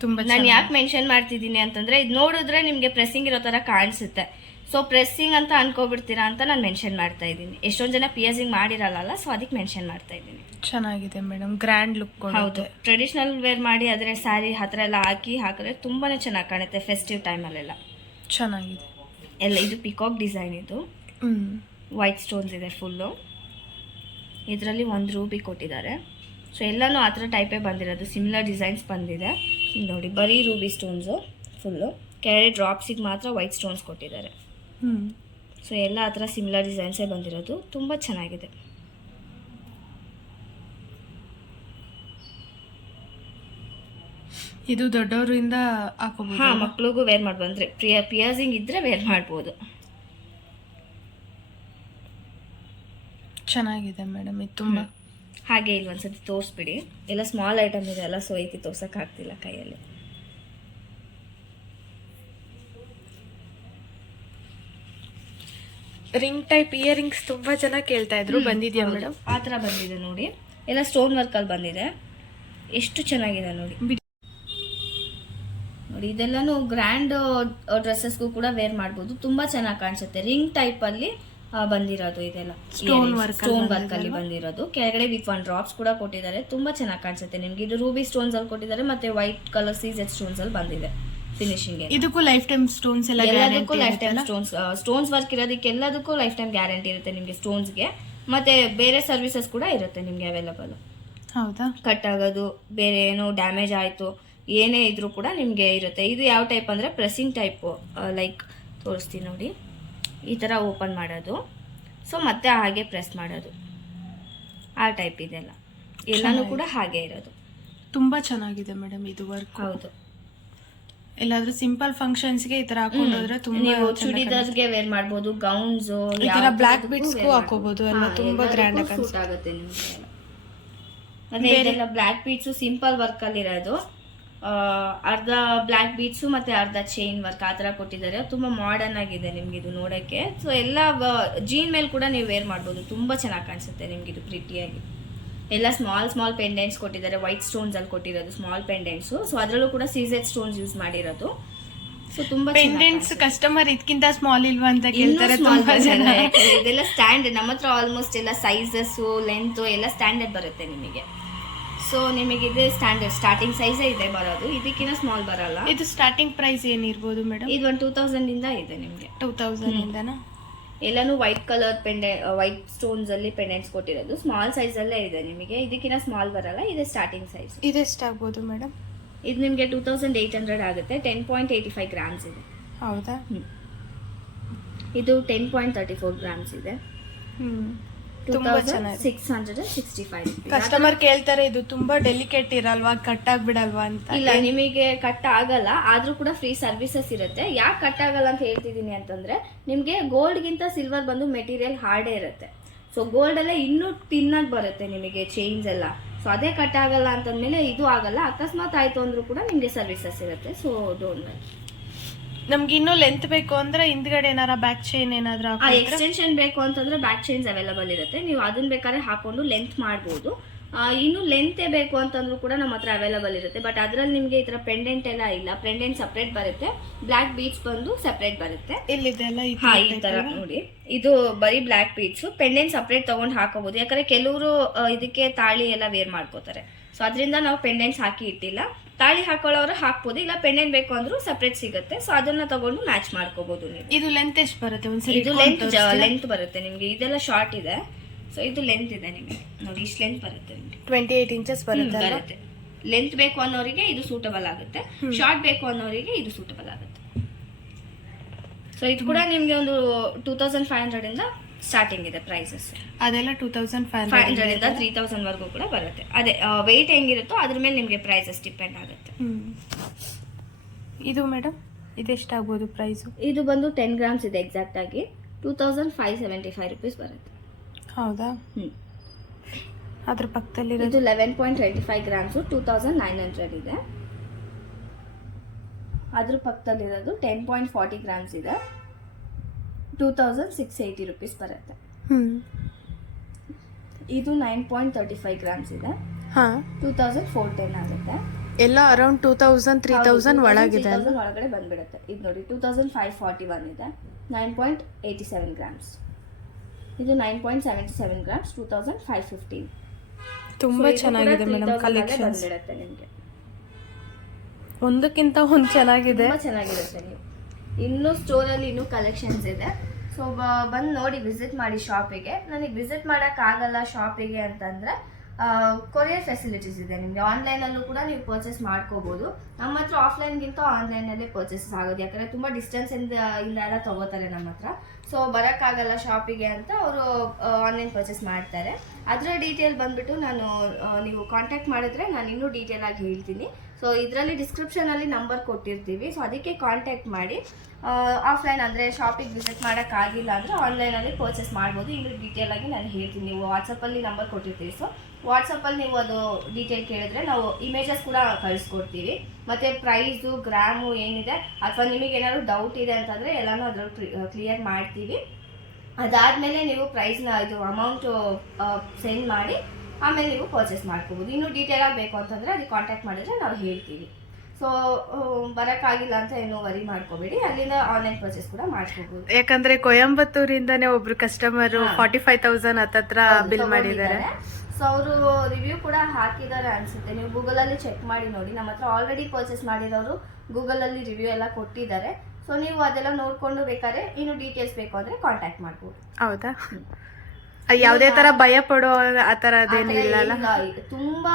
ತುಂಬ ನಾನು ಯಾಕೆ ಮೆನ್ಷನ್ ಮಾಡ್ತಿದ್ದೀನಿ ಅಂತಂದರೆ ಇದು ನೋಡಿದ್ರೆ ನಿಮಗೆ ಪ್ರೆಸ್ಸಿಂಗ್ ಇರೋ ಥರ ಕಾಣಿಸುತ್ತೆ. ಸೊ ಪ್ರೆಸ್ಸಿಂಗ್ ಅಂತ ಅನ್ಕೋಬಿಡ್ತೀರಾ ಅಂತ ನಾನು ಮೆನ್ಷನ್ ಮಾಡ್ತಾ ಇದ್ದೀನಿ. ಎಷ್ಟೊಂದು ಜನ ಪಿಯರ್ಸಿಂಗ್ ಮಾಡಿರಲ್ಲ, ಸೊ ಅದಕ್ಕೆ ಮೆನ್ಷನ್ ಮಾಡ್ತಾ ಇದ್ದೀನಿ. ಚೆನ್ನಾಗಿದೆ ಮೇಡಮ್, ಗ್ರ್ಯಾಂಡ್ ಲುಕ್. ಹೌದು, ಟ್ರೆಡಿಷನಲ್ ವೇರ್ ಮಾಡಿ ಆದರೆ ಸ್ಯಾರಿ ಹತ್ರ ಎಲ್ಲ ಹಾಕಿದ್ರೆ ತುಂಬಾ ಚೆನ್ನಾಗಿ ಕಾಣುತ್ತೆ ಫೆಸ್ಟಿವ್ ಟೈಮಲ್ಲೆಲ್ಲ. ಚೆನ್ನಾಗಿದೆ ಎಲ್ಲ. ಇದು ಪಿಕಾಕ್ ಡಿಸೈನ್, ಇದು ವೈಟ್ ಸ್ಟೋನ್ಸ್ ಇದೆ ಫುಲ್ಲು. ಇದರಲ್ಲಿ ಒಂದು ರೂಬಿ ಕೊಟ್ಟಿದ್ದಾರೆ. ಸೊ ಎಲ್ಲನೂ ಆ ಥರ ಟೈಪೇ ಬಂದಿರೋದು, ಸಿಮಿಲರ್ ಡಿಸೈನ್ಸ್ ಬಂದಿದೆ. ನೋಡಿ ಬರೀ ರೂಬಿ ಸ್ಟೋನ್ಸು ಫುಲ್ಲು, ಕೆಳಗಡೆ ಡ್ರಾಪ್ಸಿಗೆ ಮಾತ್ರ ವೈಟ್ ಸ್ಟೋನ್ಸ್ ಕೊಟ್ಟಿದ್ದಾರೆ. ಸೊ ಎಲ್ಲ ಆ ಥರ ಸಿಮಿಲರ್ ಡಿಸೈನ್ಸೇ ಬಂದಿರೋದು, ತುಂಬ ಚೆನ್ನಾಗಿದೆ. ಇದು ದೊಡ್ಡವರಿಂದ ಹಾಕೋಬಹುದು. ಹಾಂ, ಮಕ್ಳಿಗೂ ವೇರ್ ಮಾಡ್ಬೋದು. ಅಂದರೆ ಪಿಯರ್ಸಿಂಗ್ ಇದ್ದರೆ ವೇರ್ ಮಾಡ್ಬೋದು. ಚೆನ್ನಾಗಿದೆ ಮೇಡಮ್ ಇದು ತುಂಬ. ಹಾಗೆ ಇಲ್ಲಿ ಒಂದ್ಸತಿ ತೋರಿಸ್ಬಿಡಿ. ಎಲ್ಲ ಸ್ಮಾಲ್ ಐಟಮ್ ಇದೆ ಅಲ್ಲ, ಸೊ ಏಕೆ ತೋರ್ಸೋಕ್ಕಾಗ್ತಿಲ್ಲ ಕೈಯಲ್ಲಿ. ರಿಂಗ್ ಟೈಪ್ ಇಯರಿಂಗ್ಸ್ ತುಂಬ ಜನ ಕೇಳ್ತಾ ಇದ್ರು, ಬಂದಿದೆಯಾ ಮೇಡಮ್? ಆ ಥರ ಬಂದಿದೆ ನೋಡಿ, ಎಲ್ಲ ಸ್ಟೋನ್ ವರ್ಕಲ್ಲಿ ಬಂದಿದೆ. ಎಷ್ಟು ಚೆನ್ನಾಗಿದೆ ನೋಡಿ. ನೋಡಿ ಇದೆಲ್ಲನೂ ಗ್ರ್ಯಾಂಡ್ ಡ್ರೆಸ್ಸಸ್ಗೂ ಕೂಡ ವೇರ್ ಮಾಡ್ಬೋದು, ತುಂಬ ಚೆನ್ನಾಗಿ ಕಾಣಿಸುತ್ತೆ. ರಿಂಗ್ ಟೈಪಲ್ಲಿ ಬಂದಿರೋದು ಇದೆಲ್ಲ ಸ್ಟೋನ್ ವರ್ಕ್ ಅಲ್ಲಿ ಬಂದಿರೋದು. ಕೆಳಗಡೆ ವಿತ್ 1 ಡ್ರಾಪ್ಸ್ ಕೂಡ ಕೊಟ್ಟಿದ್ದಾರೆ, ತುಂಬಾ ಚೆನ್ನಾಗಿ ಕಾಣಿಸುತ್ತೆ ನಿಮ್ಗೆ. ಇದು ರೂಬಿ ಸ್ಟೋನ್ಸ್ ಅಲ್ಲಿ ಕೊಟ್ಟಿದ್ದಾರೆ, ಮತ್ತೆ ವೈಟ್ ಕಲರ್ ಸೀಜೆಡ್ ಸ್ಟೋನ್ಸ್ ಅಲ್ಲಿ ಬಂದಿದೆ ಫಿನಿಶಿಂಗ್. ಇದಕ್ಕೂ ಲೈಫ್ ಟೈಮ್ ಸ್ಟೋನ್ಸ್ ಎಲ್ಲ, ಎಲ್ಲದಕ್ಕೂ ಲೈಫ್ ಟೈಮ್ ಸ್ಟೋನ್ಸ್ ವರ್ಕ್ ಇರೋದಕ್ಕೆ ಎಲ್ಲದಕ್ಕೂ ಲೈಫ್ ಟೈಮ್ ಗ್ಯಾರಂಟಿ ಇರುತ್ತೆ ನಿಮ್ಗೆ ಸ್ಟೋನ್ಸ್ಗೆ. ಮತ್ತೆ ಬೇರೆ ಸರ್ವಿಸಸ್ ಕೂಡ ಇರುತ್ತೆ ನಿಮ್ಗೆ ಅವೈಲಬಲ್. ಹೌದಾ, ಕಟ್ ಆಗೋದು, ಬೇರೆ ಏನೋ ಡ್ಯಾಮೇಜ್ ಆಯ್ತು ಏನೇ ಇದ್ರೂ ಕೂಡ ನಿಮ್ಗೆ ಇರುತ್ತೆ. ಇದು ಯಾವ ಟೈಪ್ ಅಂದ್ರೆ ಪ್ರೆಸ್ಸಿಂಗ್ ಟೈಪು, ಲೈಕ್ ತೋರಿಸ್ತೀನಿ ನೋಡಿ. ಈ ಥರ ಓಪನ್ ಮಾಡೋದು, ಸೊ ಮತ್ತೆ ಹಾಗೆ ಪ್ರೆಸ್ ಮಾಡೋದು, ಆ ಟೈಪ್ ಇದೆಲ್ಲ. ಎಲ್ಲನೂ ಕೂಡ ಹಾಗೆ ಇರೋದು. ತುಂಬ ಚೆನ್ನಾಗಿದೆ ಮೇಡಮ್ ಇದು ವರ್ಕ್. ಹೌದು, ಎಲ್ಲಾದ್ರೂ ಸಿಂಪಲ್ ಫಂಕ್ಷನ್ಸ್ಗೆ ಈ ತರ ಹಾಕೊಂಡ್ರೆ ತುಂಬಾ, ನೀವು ಚೂಡಿದಾರ್ಸ್ಗೆ ವೇರ್ ಮಾಡಬಹುದು, ಗೌನ್ಸ್, ಈ ತರ ಬ್ಲಾಕ್ ಬೀಡ್ಸ್ಗೂ ಹಾಕೋಬಹುದು ಅಲ್ವಾ, ತುಂಬಾ ಗ್ರ್ಯಾಂಡ್ ಆಗಿ ಸೂಟ್ ಆಗುತ್ತೆ ನಿಮಗೆ. ಮತ್ತೆ ಇದೆಲ್ಲ ಬ್ಲಾಕ್ ಬೀಡ್ಸ್ ಸಿಂಪಲ್ ವರ್ಕ್ ಅಲ್ಲಿ ಇರೋದು, ಅರ್ಧ ಬ್ಲಾಕ್ ಬೀಡ್ಸು ಮತ್ತೆ ಅರ್ಧ ಚೈನ್ ವರ್ಕ್ ಆ ಥರ ಕೊಟ್ಟಿದ್ದಾರೆ. ತುಂಬ ಮಾಡರ್ನ್ ಆಗಿದೆ ನಿಮ್ಗೆ ಇದು ನೋಡೋಕ್ಕೆ. ಸೊ ಎಲ್ಲ ಜೀನ್ ಮೇಲೆ ಕೂಡ ನೀವು ವೇರ್ ಮಾಡ್ಬೋದು, ತುಂಬ ಚೆನ್ನಾಗಿ ಕಾಣಿಸುತ್ತೆ ನಿಮ್ಗೆ ಇದು ಪ್ರಿಟಿಯಾಗಿ. ಎಲ್ಲ ಸ್ಮಾಲ್ ಪೆಂಡೆಂಟ್ಸ್ ಕೊಟ್ಟಿದ್ದಾರೆ, ವೈಟ್ ಸ್ಟೋನ್ಸ್ ಅಲ್ಲಿ ಕೊಟ್ಟಿರೋದು ಸ್ಮಾಲ್ ಪೆಂಡೆಂಟ್ಸು. ಸೊ ಅದರಲ್ಲೂ ಕೂಡ ಸೀಜೆಡ್ ಸ್ಟೋನ್ಸ್ ಯೂಸ್ ಮಾಡಿರೋದು. ಸೊ ತುಂಬಾ ಪೆಂಡೆಂಟ್ಸ್ ಕಸ್ಟಮರ್ ಇದಕ್ಕಿಂತ ಸ್ಮಾಲ್ ಇಲ್ವಾ ಅಂತ ಕೇಳ್ತಾರೆ ತುಂಬಾ ಜನ. ಇದೆಲ್ಲ ಸ್ಟ್ಯಾಂಡರ್ಡ್, ನಮ್ಮ ಹತ್ರ ಆಲ್ಮೋಸ್ಟ್ ಎಲ್ಲ ಸೈಜಸ್ ಲೆಂತ್ ಎಲ್ಲ ಸ್ಟ್ಯಾಂಡರ್ಡ್ ಬರುತ್ತೆ ನಿಮಗೆ. ಸೊ ನಿಮಗೆ ಇದೆ ಸ್ಟ್ಯಾಂಡರ್ಡ್ ಸ್ಟಾರ್ಟಿಂಗ್ ಸೈಜೇ ಇದೆ ಬರೋದು, ಇದಕ್ಕಿಂತ ಸ್ಮಾಲ್ ಬರಲ್ಲ. ಇದು ಸ್ಟಾರ್ಟಿಂಗ್ ಪ್ರೈಸ್ ಏನಿರ್ಬೋದು ಮೇಡಮ್? ಇದು ಒಂದು 2000 ಇಂದ ಇದೆ ನಿಮಗೆ. 2000 ಇಂದನಾ? ಎಲ್ಲಾನು ವೈಟ್ ಕಲರ್ ವೈಟ್ ಸ್ಟೋನ್ಸ್ ಅಲ್ಲಿ ಪೆಂಡೆಂಟ್ಸ್ ಕೊಟ್ಟಿರೋದು, ಸ್ಮಾಲ್ ಸೈಜ್ ಅಲ್ಲೇ ಇದೆ ನಿಮಗೆ. ಇದಕ್ಕಿಂತ ಸ್ಮಾಲ್ ಬರಲ್ಲ, ಇದೆ ಸ್ಟಾರ್ಟಿಂಗ್ ಸೈಜ್. ಇದೆಷ್ಟಾಗ್ಬೋದು ಮೇಡಮ್? ಇದು ನಿಮಗೆ 2800 ಆಗುತ್ತೆ. 10.85 ಗ್ರಾಮ್ಸ್ ಇದೆ. ಹೌದಾ? ಇದು 10.34 ಗ್ರಾಮ್ಸ್ ಇದೆ. 2665. ಕಸ್ಟಮರ್ ಕೇಳ್ತಾರೆ ಇದು ತುಂಬಾ ಡೆಲಿಕೇಟ್ ಇರಲ್ವಾ, ಕಟ್ ಆಗ್ಬಿಡಲ್ವಾ ಅಂತ. ಇಲ್ಲ, ನಿಮಗೆ ಕಟ್ ಆಗಲ್ಲ, ಆದ್ರೂ ಕೂಡ ಫ್ರೀ ಸರ್ವಿಸಸ್ ಇರುತ್ತೆ. ಯಾಕೆ ಕಟ್ ಆಗಲ್ಲ ಅಂತ ಹೇಳ್ತಿದ್ದೀನಿ ಅಂತಂದ್ರೆ, ನಿಮ್ಗೆ ಗೋಲ್ಡ್ ಗಿಂತ ಸಿಲ್ವರ್ ಬಂದು ಮೆಟೀರಿಯಲ್ ಹಾರ್ಡೇ ಇರುತ್ತೆ. ಸೊ ಗೋಲ್ಡ್ ಅಲ್ಲೇ ಇನ್ನೂ ತಿನ್ನಾಗಿ ಬರುತ್ತೆ ನಿಮಗೆ ಚೈನ್ಸ್ ಎಲ್ಲ. ಸೊ ಅದೇ ಕಟ್ ಆಗಲ್ಲ ಅಂತಂದ್ಮೇಲೆ ಇದು ಆಗಲ್ಲ. ಅಕಸ್ಮಾತ್ ಆಯಿತು ಅಂದರೂ ಕೂಡ ನಿಮಗೆ ಸರ್ವಿಸಸ್ ಇರುತ್ತೆ. So don't worry. ನಮ್ಗೆ ಇನ್ನೂ ಲೆಂತ್ ಬೇಕು ಅಂದ್ರೆ ಹಿಂದ್ಗಡೆ ಏನಾರ ಬ್ಯಾಕ್ ಚೈನ್ ಏನಾದ್ರು ಎಕ್ಸ್ಟೆನ್ಷನ್ ಬೇಕು ಅಂತಂದ್ರೆ ಬ್ಯಾಕ್ ಚೈನ್ಸ್ ಅವೈಲಬಲ್ ಇರುತ್ತೆ. ನೀವು ಅದನ್ನ ಬೇಕಾದ್ರೆ ಹಾಕೊಂಡು ಲೆಂತ್ ಮಾಡ್ಬೋದು. ಇನ್ನು ಲೆಂತೇ ಬೇಕು ಅಂತಂದ್ರೂ ಕೂಡ ನಮ್ಮ ಹತ್ರ ಅವೈಲಬಲ್ ಇರುತ್ತೆ. ಬಟ್ ಅದರಲ್ಲಿ ನಿಮಗೆ ಈ ಥರ ಪೆಂಡೆಂಟ್ ಎಲ್ಲ ಇಲ್ಲ. ಪೆಂಡೆಂಟ್ ಸಪ್ರೇಟ್ ಬರುತ್ತೆ, ಬ್ಲ್ಯಾಕ್ ಬೀಡ್ಸ್ ಬಂದು ಸಪ್ರೇಟ್ ಬರುತ್ತೆ. ಇಲ್ಲಿದೆಲ್ಲ ಈ ತರ ನೋಡಿ, ಇದು ಬರೀ ಬ್ಲ್ಯಾಕ್ ಬೀಡ್ಸ್. ಪೆಂಡೆಂಟ್ ಸಪ್ರೇಟ್ ತಗೊಂಡು ಹಾಕೋಬಹುದು. ಯಾಕಂದ್ರೆ ಕೆಲವರು ಇದಕ್ಕೆ ತಾಳಿ ಎಲ್ಲ ವೇರ್ ಮಾಡ್ಕೋತಾರೆ. ಸೊ ಅದರಿಂದ ನಾವು ಪೆಂಡೆಂಟ್ಸ್ ಹಾಕಿ ಇಟ್ಟಿಲ್ಲ. ತಾಳಿ ಹಾಕೊಳ್ಳೋರು ಹಾಕ್ಬೋದು, ಇಲ್ಲ ಪೆಂಡೆಂಟ್ ಬೇಕು ಅಂದ್ರೂ ಸಪ್ರೇಟ್ ಸಿಗುತ್ತೆ. ಸೊ ಅದನ್ನ ತಗೊಂಡು ಮ್ಯಾಚ್ ಮಾಡ್ಕೋಬಹುದು ನೀವು. ಇದು ಲೆಂತ್ ಎಷ್ಟು ಬರುತ್ತೆ ಒಂದ್ಸರಿ? ಇದು ಲೆಂತ್ ಬರುತ್ತೆ ನಿಮಗೆ. ಇದೆಲ್ಲ ಶಾರ್ಟ್ ಇದೆ, ಸೊ ಇದು ಲೆಂತ್ ಇದೆ ನಿಮಗೆ. ನೋಡಿ ಇಷ್ಟು ಲೆಂತ್ ಬರುತ್ತೆ ನಿಮಗೆ. 28 ಇಂಚಸ್ ಬರುತ್ತೆ. ಲೆಂತ್ ಬೇಕು ಅನ್ನೋರಿಗೆ ಇದು ಸೂಟಬಲ್ ಆಗುತ್ತೆ, ಶಾರ್ಟ್ ಬೇಕು ಅನ್ನೋರಿಗೆ ಇದು ಸೂಟಬಲ್ ಆಗುತ್ತೆ. ಸೊ ಇದು ಕೂಡ ನಿಮಗೆ ಒಂದು 2500 ಇಂದ ಸ್ಟಾರ್ಟಿಂಗ್ ಇದೆ ಪ್ರೈಸಸ್. ಅದೆಲ್ಲ 2500 ಇಂದ 3000 ವರೆಗೂ ಕೂಡ ಬರುತ್ತೆ. ಅದೇ ವೆಯ್ಟ್ ಹೆಂಗಿರುತ್ತೋ ಅದ್ರ ಮೇಲೆ ನಿಮಗೆ ಪ್ರೈಸಸ್ ಡಿಪೆಂಡ್ ಆಗುತ್ತೆ. ಇದು ಮೇಡಮ್ ಇದೆಷ್ಟಾಗ್ಬೋದು ಪ್ರೈಸು? ಇದು ಬಂದು 10 ಗ್ರಾಮ್ಸ್ ಇದೆ. ಎಕ್ಸಾಕ್ಟ್ ಆಗಿ 2575 ರೂಪೀಸ್ ಬರುತ್ತೆ. ಹೌದಾ? ಅದ್ರ ಪಕ್ಕದಲ್ಲಿ ಇದು 11.25 ಗ್ರಾಮ್ಸ್ 2900 ಇದೆ. ಅದ್ರ ಪಕ್ಕದಲ್ಲಿರೋದು 10.40 ಗ್ರಾಮ್ಸ್ ಇದೆ, 2680 ರೂಪೀಸ್ ಬರುತ್ತೆ. ಇದು 9.35 ಗ್ರಾಮ್ಸ್ ಇದೆ, 2410 ಆಗುತ್ತೆ. ಎಲ್ಲ ಅರೌಂಡ್ 2000-3000 ಒಳಗಿದೆ, ಒಳಗಡೆ ಬಂದ್ಬಿಡುತ್ತೆ. ಇದು ನೋಡಿ 2541 ಇದೆ, 9.87 ಗ್ರಾಮ್ಸ್. ಇದು 9.77 ಗ್ರಾಮ್ಸ್, 2515. ತುಂಬಾ ಚೆನ್ನಾಗಿದೆ ಮೇಡಮ್ ಕಲೆಕ್ಷನ್. ಬಂದ್ಬಿಡುತ್ತೆ ನಿಮಗೆ. ಒಂದಕ್ಕಿಂತ ಒಂದು ಚೆನ್ನಾಗಿದೆ, ತುಂಬಾ ಚೆನ್ನಾಗಿರುತ್ತೆ. ನೀವು ಇನ್ನೂ ಸ್ಟೋರಲ್ಲಿ ಇನ್ನೂ ಕಲೆಕ್ಷನ್ಸ್ ಇದೆ. ಸೊ ಬಂದು ನೋಡಿ, ವಿಸಿಟ್ ಮಾಡಿ ಶಾಪಿಗೆ. ನನಗೆ ವಿಸಿಟ್ ಮಾಡೋಕ್ಕಾಗಲ್ಲ ಶಾಪಿಗೆ ಅಂತಂದರೆ ಕೊರಿಯರ್ ಫೆಸಿಲಿಟೀಸ್ ಇದೆ ನಿಮಗೆ. ಆನ್ಲೈನಲ್ಲೂ ಕೂಡ ನೀವು ಪರ್ಚೇಸ್ ಮಾಡ್ಕೋಬೋದು. ನಮ್ಮ ಹತ್ರ ಆಫ್ಲೈನ್ಗಿಂತ ಆನ್ಲೈನಲ್ಲೇ ಪರ್ಚೇಸಸ್ ಆಗೋದು. ಯಾಕಂದರೆ ತುಂಬ ಡಿಸ್ಟೆನ್ಸಿಂದ ಎಲ್ಲ ತೊಗೋತಾರೆ ನಮ್ಮ ಹತ್ರ. ಸೊ ಬರೋಕ್ಕಾಗಲ್ಲ ಶಾಪಿಗೆ ಅಂತ ಅವರು ಆನ್ಲೈನ್ ಪರ್ಚೇಸ್ ಮಾಡ್ತಾರೆ. ಅದರ ಡೀಟೇಲ್ ಬಂದುಬಿಟ್ಟು ನೀವು ಕಾಂಟ್ಯಾಕ್ಟ್ ಮಾಡಿದ್ರೆ ನಾನು ಇನ್ನೂ ಡೀಟೇಲ್ ಆಗಿ ಹೇಳ್ತೀನಿ. ಸೊ ಇದರಲ್ಲಿ ಡಿಸ್ಕ್ರಿಪ್ಷನಲ್ಲಿ ನಂಬರ್ ಕೊಟ್ಟಿರ್ತೀವಿ. ಸೊ ಅದಕ್ಕೆ ಕಾಂಟ್ಯಾಕ್ಟ್ ಮಾಡಿ. ಆಫ್ಲೈನ್ ಅಂದರೆ ಶಾಪಿಗೆ ವಿಸಿಟ್ ಮಾಡೋಕ್ಕಾಗಿಲ್ಲ ಅಂದರೆ ಆನ್ಲೈನಲ್ಲಿ ಪರ್ಚೇಸ್ ಮಾಡ್ಬೋದು. ಇನ್ನೂ ಡೀಟೇಲ್ ಆಗಿ ನಾನು ಹೇಳ್ತೀನಿ. ನೀವು ವಾಟ್ಸಪ್ಪಲ್ಲಿ ನಂಬರ್ ಕೊಟ್ಟಿರ್ತೀವಿ. ಸೊ ವಾಟ್ಸಪ್ಪಲ್ಲಿ ನೀವು ಅದು ಡೀಟೇಲ್ ಕೇಳಿದ್ರೆ ನಾವು ಇಮೇಜಸ್ ಕೂಡ ಕಳಿಸ್ಕೊಡ್ತೀವಿ. ಮತ್ತು ಪ್ರೈಸು, ಗ್ರಾಮು ಏನಿದೆ, ಅಥವಾ ನಿಮಗೆ ಏನಾದರೂ ಡೌಟ್ ಇದೆ ಅಂತಂದರೆ ಎಲ್ಲನೂ ಅದ್ರಲ್ಲಿ ಕ್ಲಿಯರ್ ಮಾಡ್ತೀವಿ. ಅದಾದಮೇಲೆ ನೀವು ಪ್ರೈಸ್ನ ಇದು ಅಮೌಂಟು ಸೆಂಡ್ ಮಾಡಿ ಆಮೇಲೆ ನೀವು ಪರ್ಚೇಸ್ ಮಾಡ್ಕೋಬೋದು. ಇನ್ನೂ ಡೀಟೇಲ್ ಆಗಿ ಬೇಕು ಅಂತಂದರೆ ಅದಕ್ಕೆ ಕಾಂಟ್ಯಾಕ್ಟ್ ಮಾಡಿದ್ರೆ ನಾವು ಹೇಳ್ತೀವಿ. ಸೊ ಬರೋಕ್ಕಾಗಿಲ್ಲ ಅಂತ ಏನೋ ವರಿ ಮಾಡ್ಕೋಬೇಡಿ, ಅಲ್ಲಿಂದ ಆನ್ಲೈನ್ ಪರ್ಚೇಸ್ ಕೂಡ ಮಾಡ್ಕೋಬೋದು. ಯಾಕಂದ್ರೆ ಕೊಯಂಬತ್ತೂರಿಂದಾನೇ ಒಬ್ರು ಕಸ್ಟಮರ್ 45,000 ಹತ್ತತ್ರ ಬಿಲ್ ಮಾಡಿದ್ದಾರೆ. ಸೊ ಅವರು ರಿವ್ಯೂ ಕೂಡ ಹಾಕಿದ್ದಾರೆ ಅನ್ಸುತ್ತೆ. ನೀವು ಗೂಗಲಲ್ಲಿ ಚೆಕ್ ಮಾಡಿ ನೋಡಿ. ನಮ್ಮ ಹತ್ರ ಆಲ್ರೆಡಿ ಪರ್ಚೇಸ್ ಮಾಡಿರೋರು ಗೂಗಲಲ್ಲಿ ರಿವ್ಯೂ ಎಲ್ಲ ಕೊಟ್ಟಿದ್ದಾರೆ. ಸೊ ನೀವು ಅದೆಲ್ಲ ನೋಡ್ಕೊಂಡು ಬೇಕಾದ್ರೆ ಇನ್ನು ಡೀಟೇಲ್ಸ್ ಬೇಕು ಅಂದರೆ ಕಾಂಟ್ಯಾಕ್ಟ್ ಮಾಡ್ಬೋದು. ಹೌದಾ? ಯಾವುದೇ ತರ ಭಯ ಪಡೋ ಆ ಥರ ಅದೇನಿಲ್ಲ. ತುಂಬಾ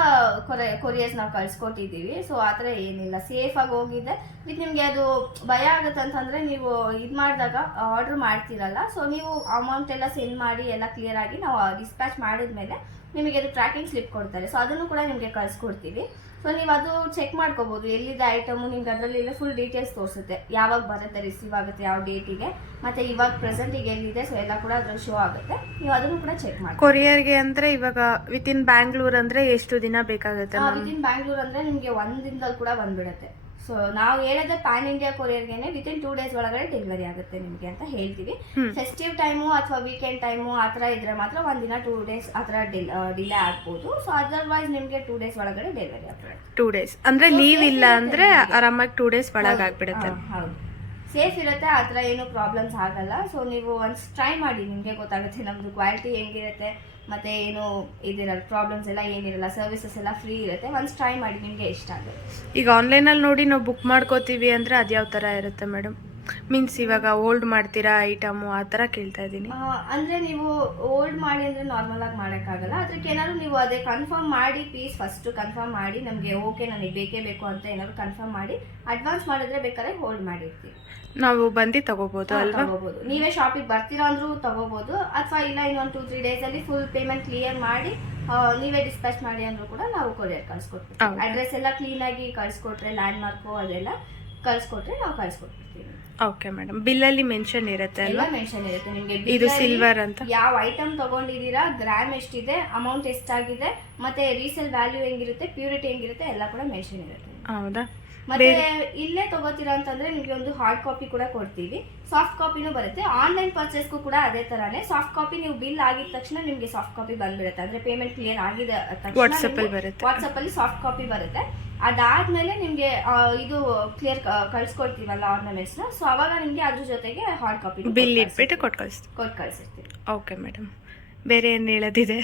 ಕೊರಿಯರ್ಸ್ ನಾವು ಕಳ್ಸಿಕೊಟ್ಟಿದ್ದೀವಿ. ಸೊ ಆ ಥರ ಏನಿಲ್ಲ, ಸೇಫ್ ಆಗಿ ಹೋಗಿದೆ. ವಿತ್ ನಿಮಗೆ ಅದು ಭಯ ಆಗುತ್ತೆ ಅಂತಂದ್ರೆ ನೀವು ಇದು ಮಾಡಿದಾಗ ಆರ್ಡರ್ ಮಾಡ್ತೀರಲ್ಲ, ಸೊ ನೀವು ಅಮೌಂಟ್ ಎಲ್ಲ ಸೆಂಡ್ ಮಾಡಿ ಎಲ್ಲ ಕ್ಲಿಯರ್ ಆಗಿ ನಾವು ಡಿಸ್ಪ್ಯಾಚ್ ಮಾಡಿದ್ಮೇಲೆ ನಿಮಗೆ ಅದು ಟ್ರ್ಯಾಕಿಂಗ್ ಸ್ಲಿಪ್ ಕೊಡ್ತಾರೆ. ಸೊ ಅದನ್ನು ಕೂಡ ನಿಮಗೆ ಕಳ್ಸಿಕೊಡ್ತೀವಿ. ಸೊ ನೀವು ಅದು ಚೆಕ್ ಮಾಡ್ಕೋಬೋದು ಎಲ್ಲಿದೆ ಐಟಮು. ನಿಮ್ಗೆ ಅದರಲ್ಲಿ ಎಲ್ಲ ಫುಲ್ ಡೀಟೇಲ್ಸ್ ತೋರಿಸುತ್ತೆ, ಯಾವಾಗ ಬರುತ್ತೆ, ರಿಸೀವ್ ಆಗುತ್ತೆ, ಯಾವ ಡೇಟಿಗೆ, ಮತ್ತು ಇವಾಗ ಪ್ರೆಸೆಂಟಿಗೆ ಎಲ್ಲಿದೆ. ಸೊ ಎಲ್ಲ ಕೂಡ ಅದ್ರಲ್ಲಿ ಶೋ ಆಗುತ್ತೆ. ನೀವು ಅದನ್ನು ಕೂಡ ಚೆಕ್ ಮಾಡಿ. ಕೊರಿಯರ್ಗೆ ಅಂದರೆ ಇವಾಗ ವಿತಿನ್ ಬ್ಯಾಂಗ್ಳೂರ್ ಅಂದರೆ ಎಷ್ಟು ದಿನ ಬೇಕಾಗುತ್ತೆ? ವಿತಿನ್ ಬ್ಯಾಂಗ್ಳೂರ್ ಅಂದರೆ ನಿಮಗೆ 1 ದಿನದಲ್ಲಿ ಕೂಡ ಬಂದ್ಬಿಡುತ್ತೆ. ಸೊ ನಾವು ಹೇಳಿದ್ರೆ ಪ್ಯಾನ್ ಇಂಡಿಯಾ ಕೊರಿಯರ್ಗೆನೆ ವಿತಿನ್ 2 ಡೇಸ್ ಒಳಗಡೆ ಡೆಲಿವರಿ ಆಗುತ್ತೆ ನಿಮಗೆ ಅಂತ ಹೇಳ್ತೀವಿ. ಫೆಸ್ಟಿವ್ ಟೈಮು ಅಥವಾ ವೀಕೆಂಡ್ ಟೈಮು ಆ ಥರ ಇದ್ರೆ ಮಾತ್ರ 1 ದಿನ 2 ಡೇಸ್ ಆ ಥರ ಡಿಲೇ ಆಗ್ಬೋದು. ಸೊ ಅದರ್ವೈಸ್ ನಿಮಗೆ 2 ಡೇಸ್ ಒಳಗಡೆ ಡೆಲಿವರಿ ಆಗ್ತದೆ. 2 ಡೇಸ್ ಅಂದರೆ ಲೀವ್ ಇಲ್ಲ ಅಂದರೆ ಆರಾಮಾಗಿ 2 ಡೇಸ್ ಒಳಗೆ ಆಗ್ಬಿಡುತ್ತೆ. ಹೌದು, ಸೇಫ್ ಇರುತ್ತೆ, ಆ ಥರ ಏನೂ ಪ್ರಾಬ್ಲಮ್ಸ್ ಆಗಲ್ಲ. ಸೊ ನೀವು ಒನ್ಸ್ ಟ್ರೈ ಮಾಡಿ, ನಿಮಗೆ ಗೊತ್ತಾಗುತ್ತೆ ನಮ್ಮದು ಕ್ವಾಲಿಟಿ ಹೆಂಗಿರುತ್ತೆ, ಮತ್ತು ಏನು ಇದಿರಲ್ಲ, ಪ್ರಾಬ್ಲಮ್ಸ್ ಎಲ್ಲ ಏನಿರಲ್ಲ, ಸರ್ವಿಸಸ್ ಎಲ್ಲ ಫ್ರೀ ಇರುತ್ತೆ. ಒನ್ಸ್ ಟ್ರೈ ಮಾಡಿ, ನಿಮಗೆ ಇಷ್ಟ ಆಗುತ್ತೆ. ಈಗ ಆನ್ಲೈನಲ್ಲಿ ನೋಡಿ ನಾವು ಬುಕ್ ಮಾಡ್ಕೋತೀವಿ ಅಂದರೆ ಅದು ಯಾವ ಥರ ಇರುತ್ತೆ ಮೇಡಮ್? ಮೀನ್ಸ್ ಇವಾಗ ಓಲ್ಡ್ ಮಾಡ್ತೀರಾ ಐಟಮು ಆ ಥರ ಕೇಳ್ತಾ ಇದ್ದೀನಿ. ಅಂದರೆ ನೀವು ಓಲ್ಡ್ ಮಾಡಿ ಅಂದರೆ ನಾರ್ಮಲ್ ಆಗಿ ಮಾಡೋಕ್ಕಾಗಲ್ಲ. ಅದಕ್ಕೆ ಏನಾದ್ರು ನೀವು ಅದೇ ಕನ್ಫರ್ಮ್ ಮಾಡಿ, ಪೀಸ್ ಫಸ್ಟು ಕನ್ಫರ್ಮ್ ಮಾಡಿ, ನಮಗೆ ಓಕೆ ನನಗೆ ಬೇಕೇ ಬೇಕು ಅಂತ ಏನಾದ್ರು ಕನ್ಫರ್ಮ್ ಮಾಡಿ ಅಡ್ವಾನ್ಸ್ ಮಾಡಿದ್ರೆ ಬೇಕಾದ್ರೆ ಹೋಲ್ಡ್ ಮಾಡಿರ್ತೀವಿ. ನಾವು ಬಂದು ತಗೋಬೋದು ಅಲ್ವಾ? ತಗೋಬೋದು. ನೀವೇ ಶಾಪಿಗೆ ಬರ್ತೀರಾ ಅಂದ್ರೂ ತಗೋಬೋದು, ಅಥವಾ ಇಲ್ಲ ಇನ್ನೊಂದು 2-3 ಡೇಸಲ್ಲಿ ಫುಲ್ ಪೇಮೆಂಟ್ ಕ್ಲಿಯರ್ ಮಾಡಿ ನೀವೇ ಡಿಸ್ಪ್ಯಾಚ್ ಮಾಡಿ ಅಂದ್ರೂ ಕೂಡ ನಾವು ಕೊರಿಯರ್ ಕಳಿಸ್ಕೊಡ್ತೀವಿ. ಅಡ್ರೆಸ್ ಎಲ್ಲ ಕ್ಲೀನಾಗಿ ಕಳಿಸ್ಕೊಟ್ರೆ, ಲ್ಯಾಂಡ್ ಮಾರ್ಕು ಅದೆಲ್ಲ ಕಳಿಸ್ಕೊಟ್ರೆ ನಾವು ಕಳಿಸ್ಕೊಡ್ತೀವಿ. ಓಕೆ ಮೇಡಮ್ ಬಿಲ್ಲಲ್ಲಿ ಮೆನ್ಷನ್ ಇರುತ್ತೆ ಎಲ್ಲ ಅಲ್ವಾ? ಮೆನ್ಷನ್ ಇರುತ್ತೆ ನಿಮಗೆ. ಇದು ಸಿಲ್ವರ್ ಅಂತ. ಯಾವ ಐಟಮ್ ತಗೊಂಡಿದ್ದೀರಾ, ಗ್ರಾಮ್ ಎಷ್ಟಿದೆ, ಅಮೌಂಟ್ ಎಷ್ಟಾಗಿದೆ, ಮತ್ತೆ ರೀಸೇಲ್ ವ್ಯಾಲ್ಯೂ ಹೆಂಗಿರುತ್ತೆ, ಪ್ಯೂರಿಟಿ ಹೆಂಗಿರುತ್ತೆ ಎಲ್ಲ ಕೂಡ ಮೆನ್ಷನ್ ಇರುತ್ತೆ. ಹೌದಾ? ಮತ್ತೆ ಇಲ್ಲೇ ತಗೋತೀರಾ ಅಂತಂದ್ರೆ ನಿಮಗೆ ಒಂದು ಹಾರ್ಡ್ ಕಾಪಿ ಕೂಡ ಕೊಡ್ತೀವಿ, ಸಾಫ್ಟ್ ಕಾಪಿನೂ ಬರುತ್ತೆ. ಆನ್ಲೈನ್ ಪರ್ಚೇಸ್ಗೂ ಕೂಡ ಅದೇ ತರಾನೇ. ಸಾಫ್ಟ್ ಕಾಪಿ ನೀವು ಬಿಲ್ ಆಗಿದ ತಕ್ಷಣ ನಿಮಗೆ ಸಾಫ್ಟ್ ಕಾಪಿ ಬಂದ್ಬಿಡುತ್ತೆ. ಅಂದ್ರೆ ಪೇಮೆಂಟ್ ಕ್ಲಿಯರ್ ಆಗಿದೆ ವಾಟ್ಸಪ್ ಅಲ್ಲಿ ಬರುತ್ತೆ. ವಾಟ್ಸಪ್ ಅಲ್ಲಿ ಸಾಫ್ಟ್ ಕಾಪಿ ಬರುತ್ತೆ. ಅದಾದ್ಮೇಲೆ ನಿಮ್ಗೆ ಇದು ಕ್ಲಿಯರ್ ಕಳ್ಸ್ಕೊಡ್ತೀವಲ್ಲ ಆರ್ನಮೆಂಟ್ಸ್ ನ, ಸೊ ಅವಾಗ ನಿಮ್ಗೆ ಅದ್ರ ಜೊತೆಗೆ ಹಾರ್ಡ್ ಕಾಪಿ ಬಿಲ್ ಇಟ್ಬಿಟ್ಟು ಕೊಟ್ಟು ಕಳ್ಸಿರ್ತೀವಿ. ಓಕೆ ಮೇಡಮ್, ಬೇರೆ ಏನು ಹೇಳೋದಿದೆ?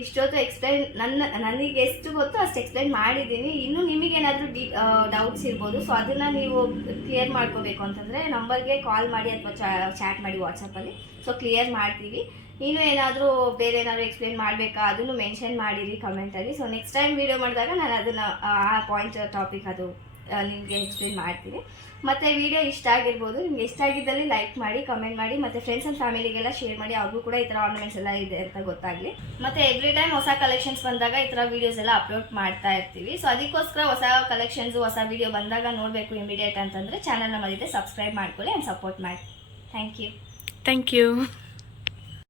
ಇಷ್ಟೊತ್ತು ಎಕ್ಸ್ಪ್ಲೈನ್ ನನಗೆ ಎಷ್ಟು ಗೊತ್ತು ಅಷ್ಟು ಎಕ್ಸ್ಪ್ಲೈನ್ ಮಾಡಿದ್ದೀನಿ. ಇನ್ನು ನಿಮಗೇನಾದರೂ ಡೌಟ್ಸ್ ಇರ್ಬೋದು, ಸೊ ಅದನ್ನ ನೀವು ಕ್ಲಿಯರ್ ಮಾಡ್ಕೋಬೇಕು ಅಂತಂದರೆ ನಂಬರ್ಗೆ ಕಾಲ್ ಮಾಡಿ ಅಥವಾ ಚಾಟ್ ಮಾಡಿ ವಾಟ್ಸಪ್ಪಲ್ಲಿ, ಸೊ ಕ್ಲಿಯರ್ ಮಾಡ್ತೀವಿ. ಇನ್ನೂ ಏನಾದರೂ ಬೇರೆ ಏನಾದರೂ ಎಕ್ಸ್ಪ್ಲೈನ್ ಮಾಡಬೇಕಾ ಅದನ್ನು ಮೆನ್ಷನ್ ಮಾಡಿರಿ ಕಮೆಂಟಲ್ಲಿ. ಸೊ ನೆಕ್ಸ್ಟ್ ಟೈಮ್ ವೀಡಿಯೋ ಮಾಡಿದಾಗ ನಾನು ಅದನ್ನು ಆ ಪಾಯಿಂಟ್ ಟಾಪಿಕ್ ಅದು ನಿಮಗೆ ಎಕ್ಸ್ಪ್ಲೈನ್ ಮಾಡ್ತೀನಿ. ಮತ್ತು ವಿಡಿಯೋ ಇಷ್ಟ ಆಗಿರ್ಬೋದು, ನಿಮ್ಗೆ ಇಷ್ಟ ಆಗಿದ್ದಲ್ಲಿ ಲೈಕ್ ಮಾಡಿ, ಕಮೆಂಟ್ ಮಾಡಿ, ಮತ್ತು ಫ್ರೆಂಡ್ಸ್ ಆ್ಯಂಡ್ ಫ್ಯಾಮಿಲಿಗೆಲ್ಲ ಶೇರ್ ಮಾಡಿ, ಅವ್ರಿಗೂ ಕೂಡ ಈ ಥರ ಆರ್ನಮೆಂಟ್ಸ್ ಎಲ್ಲ ಇದೆ ಅಂತ ಗೊತ್ತಾಗಲಿ. ಮತ್ತು ಎವ್ರಿ ಟೈಮ್ ಹೊಸ ಕಲೆಕ್ಷನ್ಸ್ ಬಂದಾಗ ಈ ಥರ ವೀಡಿಯೋಸ್ ಎಲ್ಲ ಅಪ್ಲೋಡ್ ಮಾಡ್ತಾ ಇರ್ತೀವಿ. ಸೊ ಅದಕ್ಕೋಸ್ಕರ ಹೊಸ ಕಲೆಕ್ಷನ್ಸು ಹೊಸ ವೀಡಿಯೋ ಬಂದಾಗ ನೋಡಬೇಕು ಇಮಿಡಿಯೇಟ್ ಅಂತಂದರೆ ಚಾನಲ್ನ ಮಧ್ಯೆ ಸಬ್ಸ್ಕ್ರೈಬ್ ಮಾಡ್ಕೊಳ್ಳಿ ಆ್ಯಂಡ್ ಸಪೋರ್ಟ್ ಮಾಡಿ. Thank you.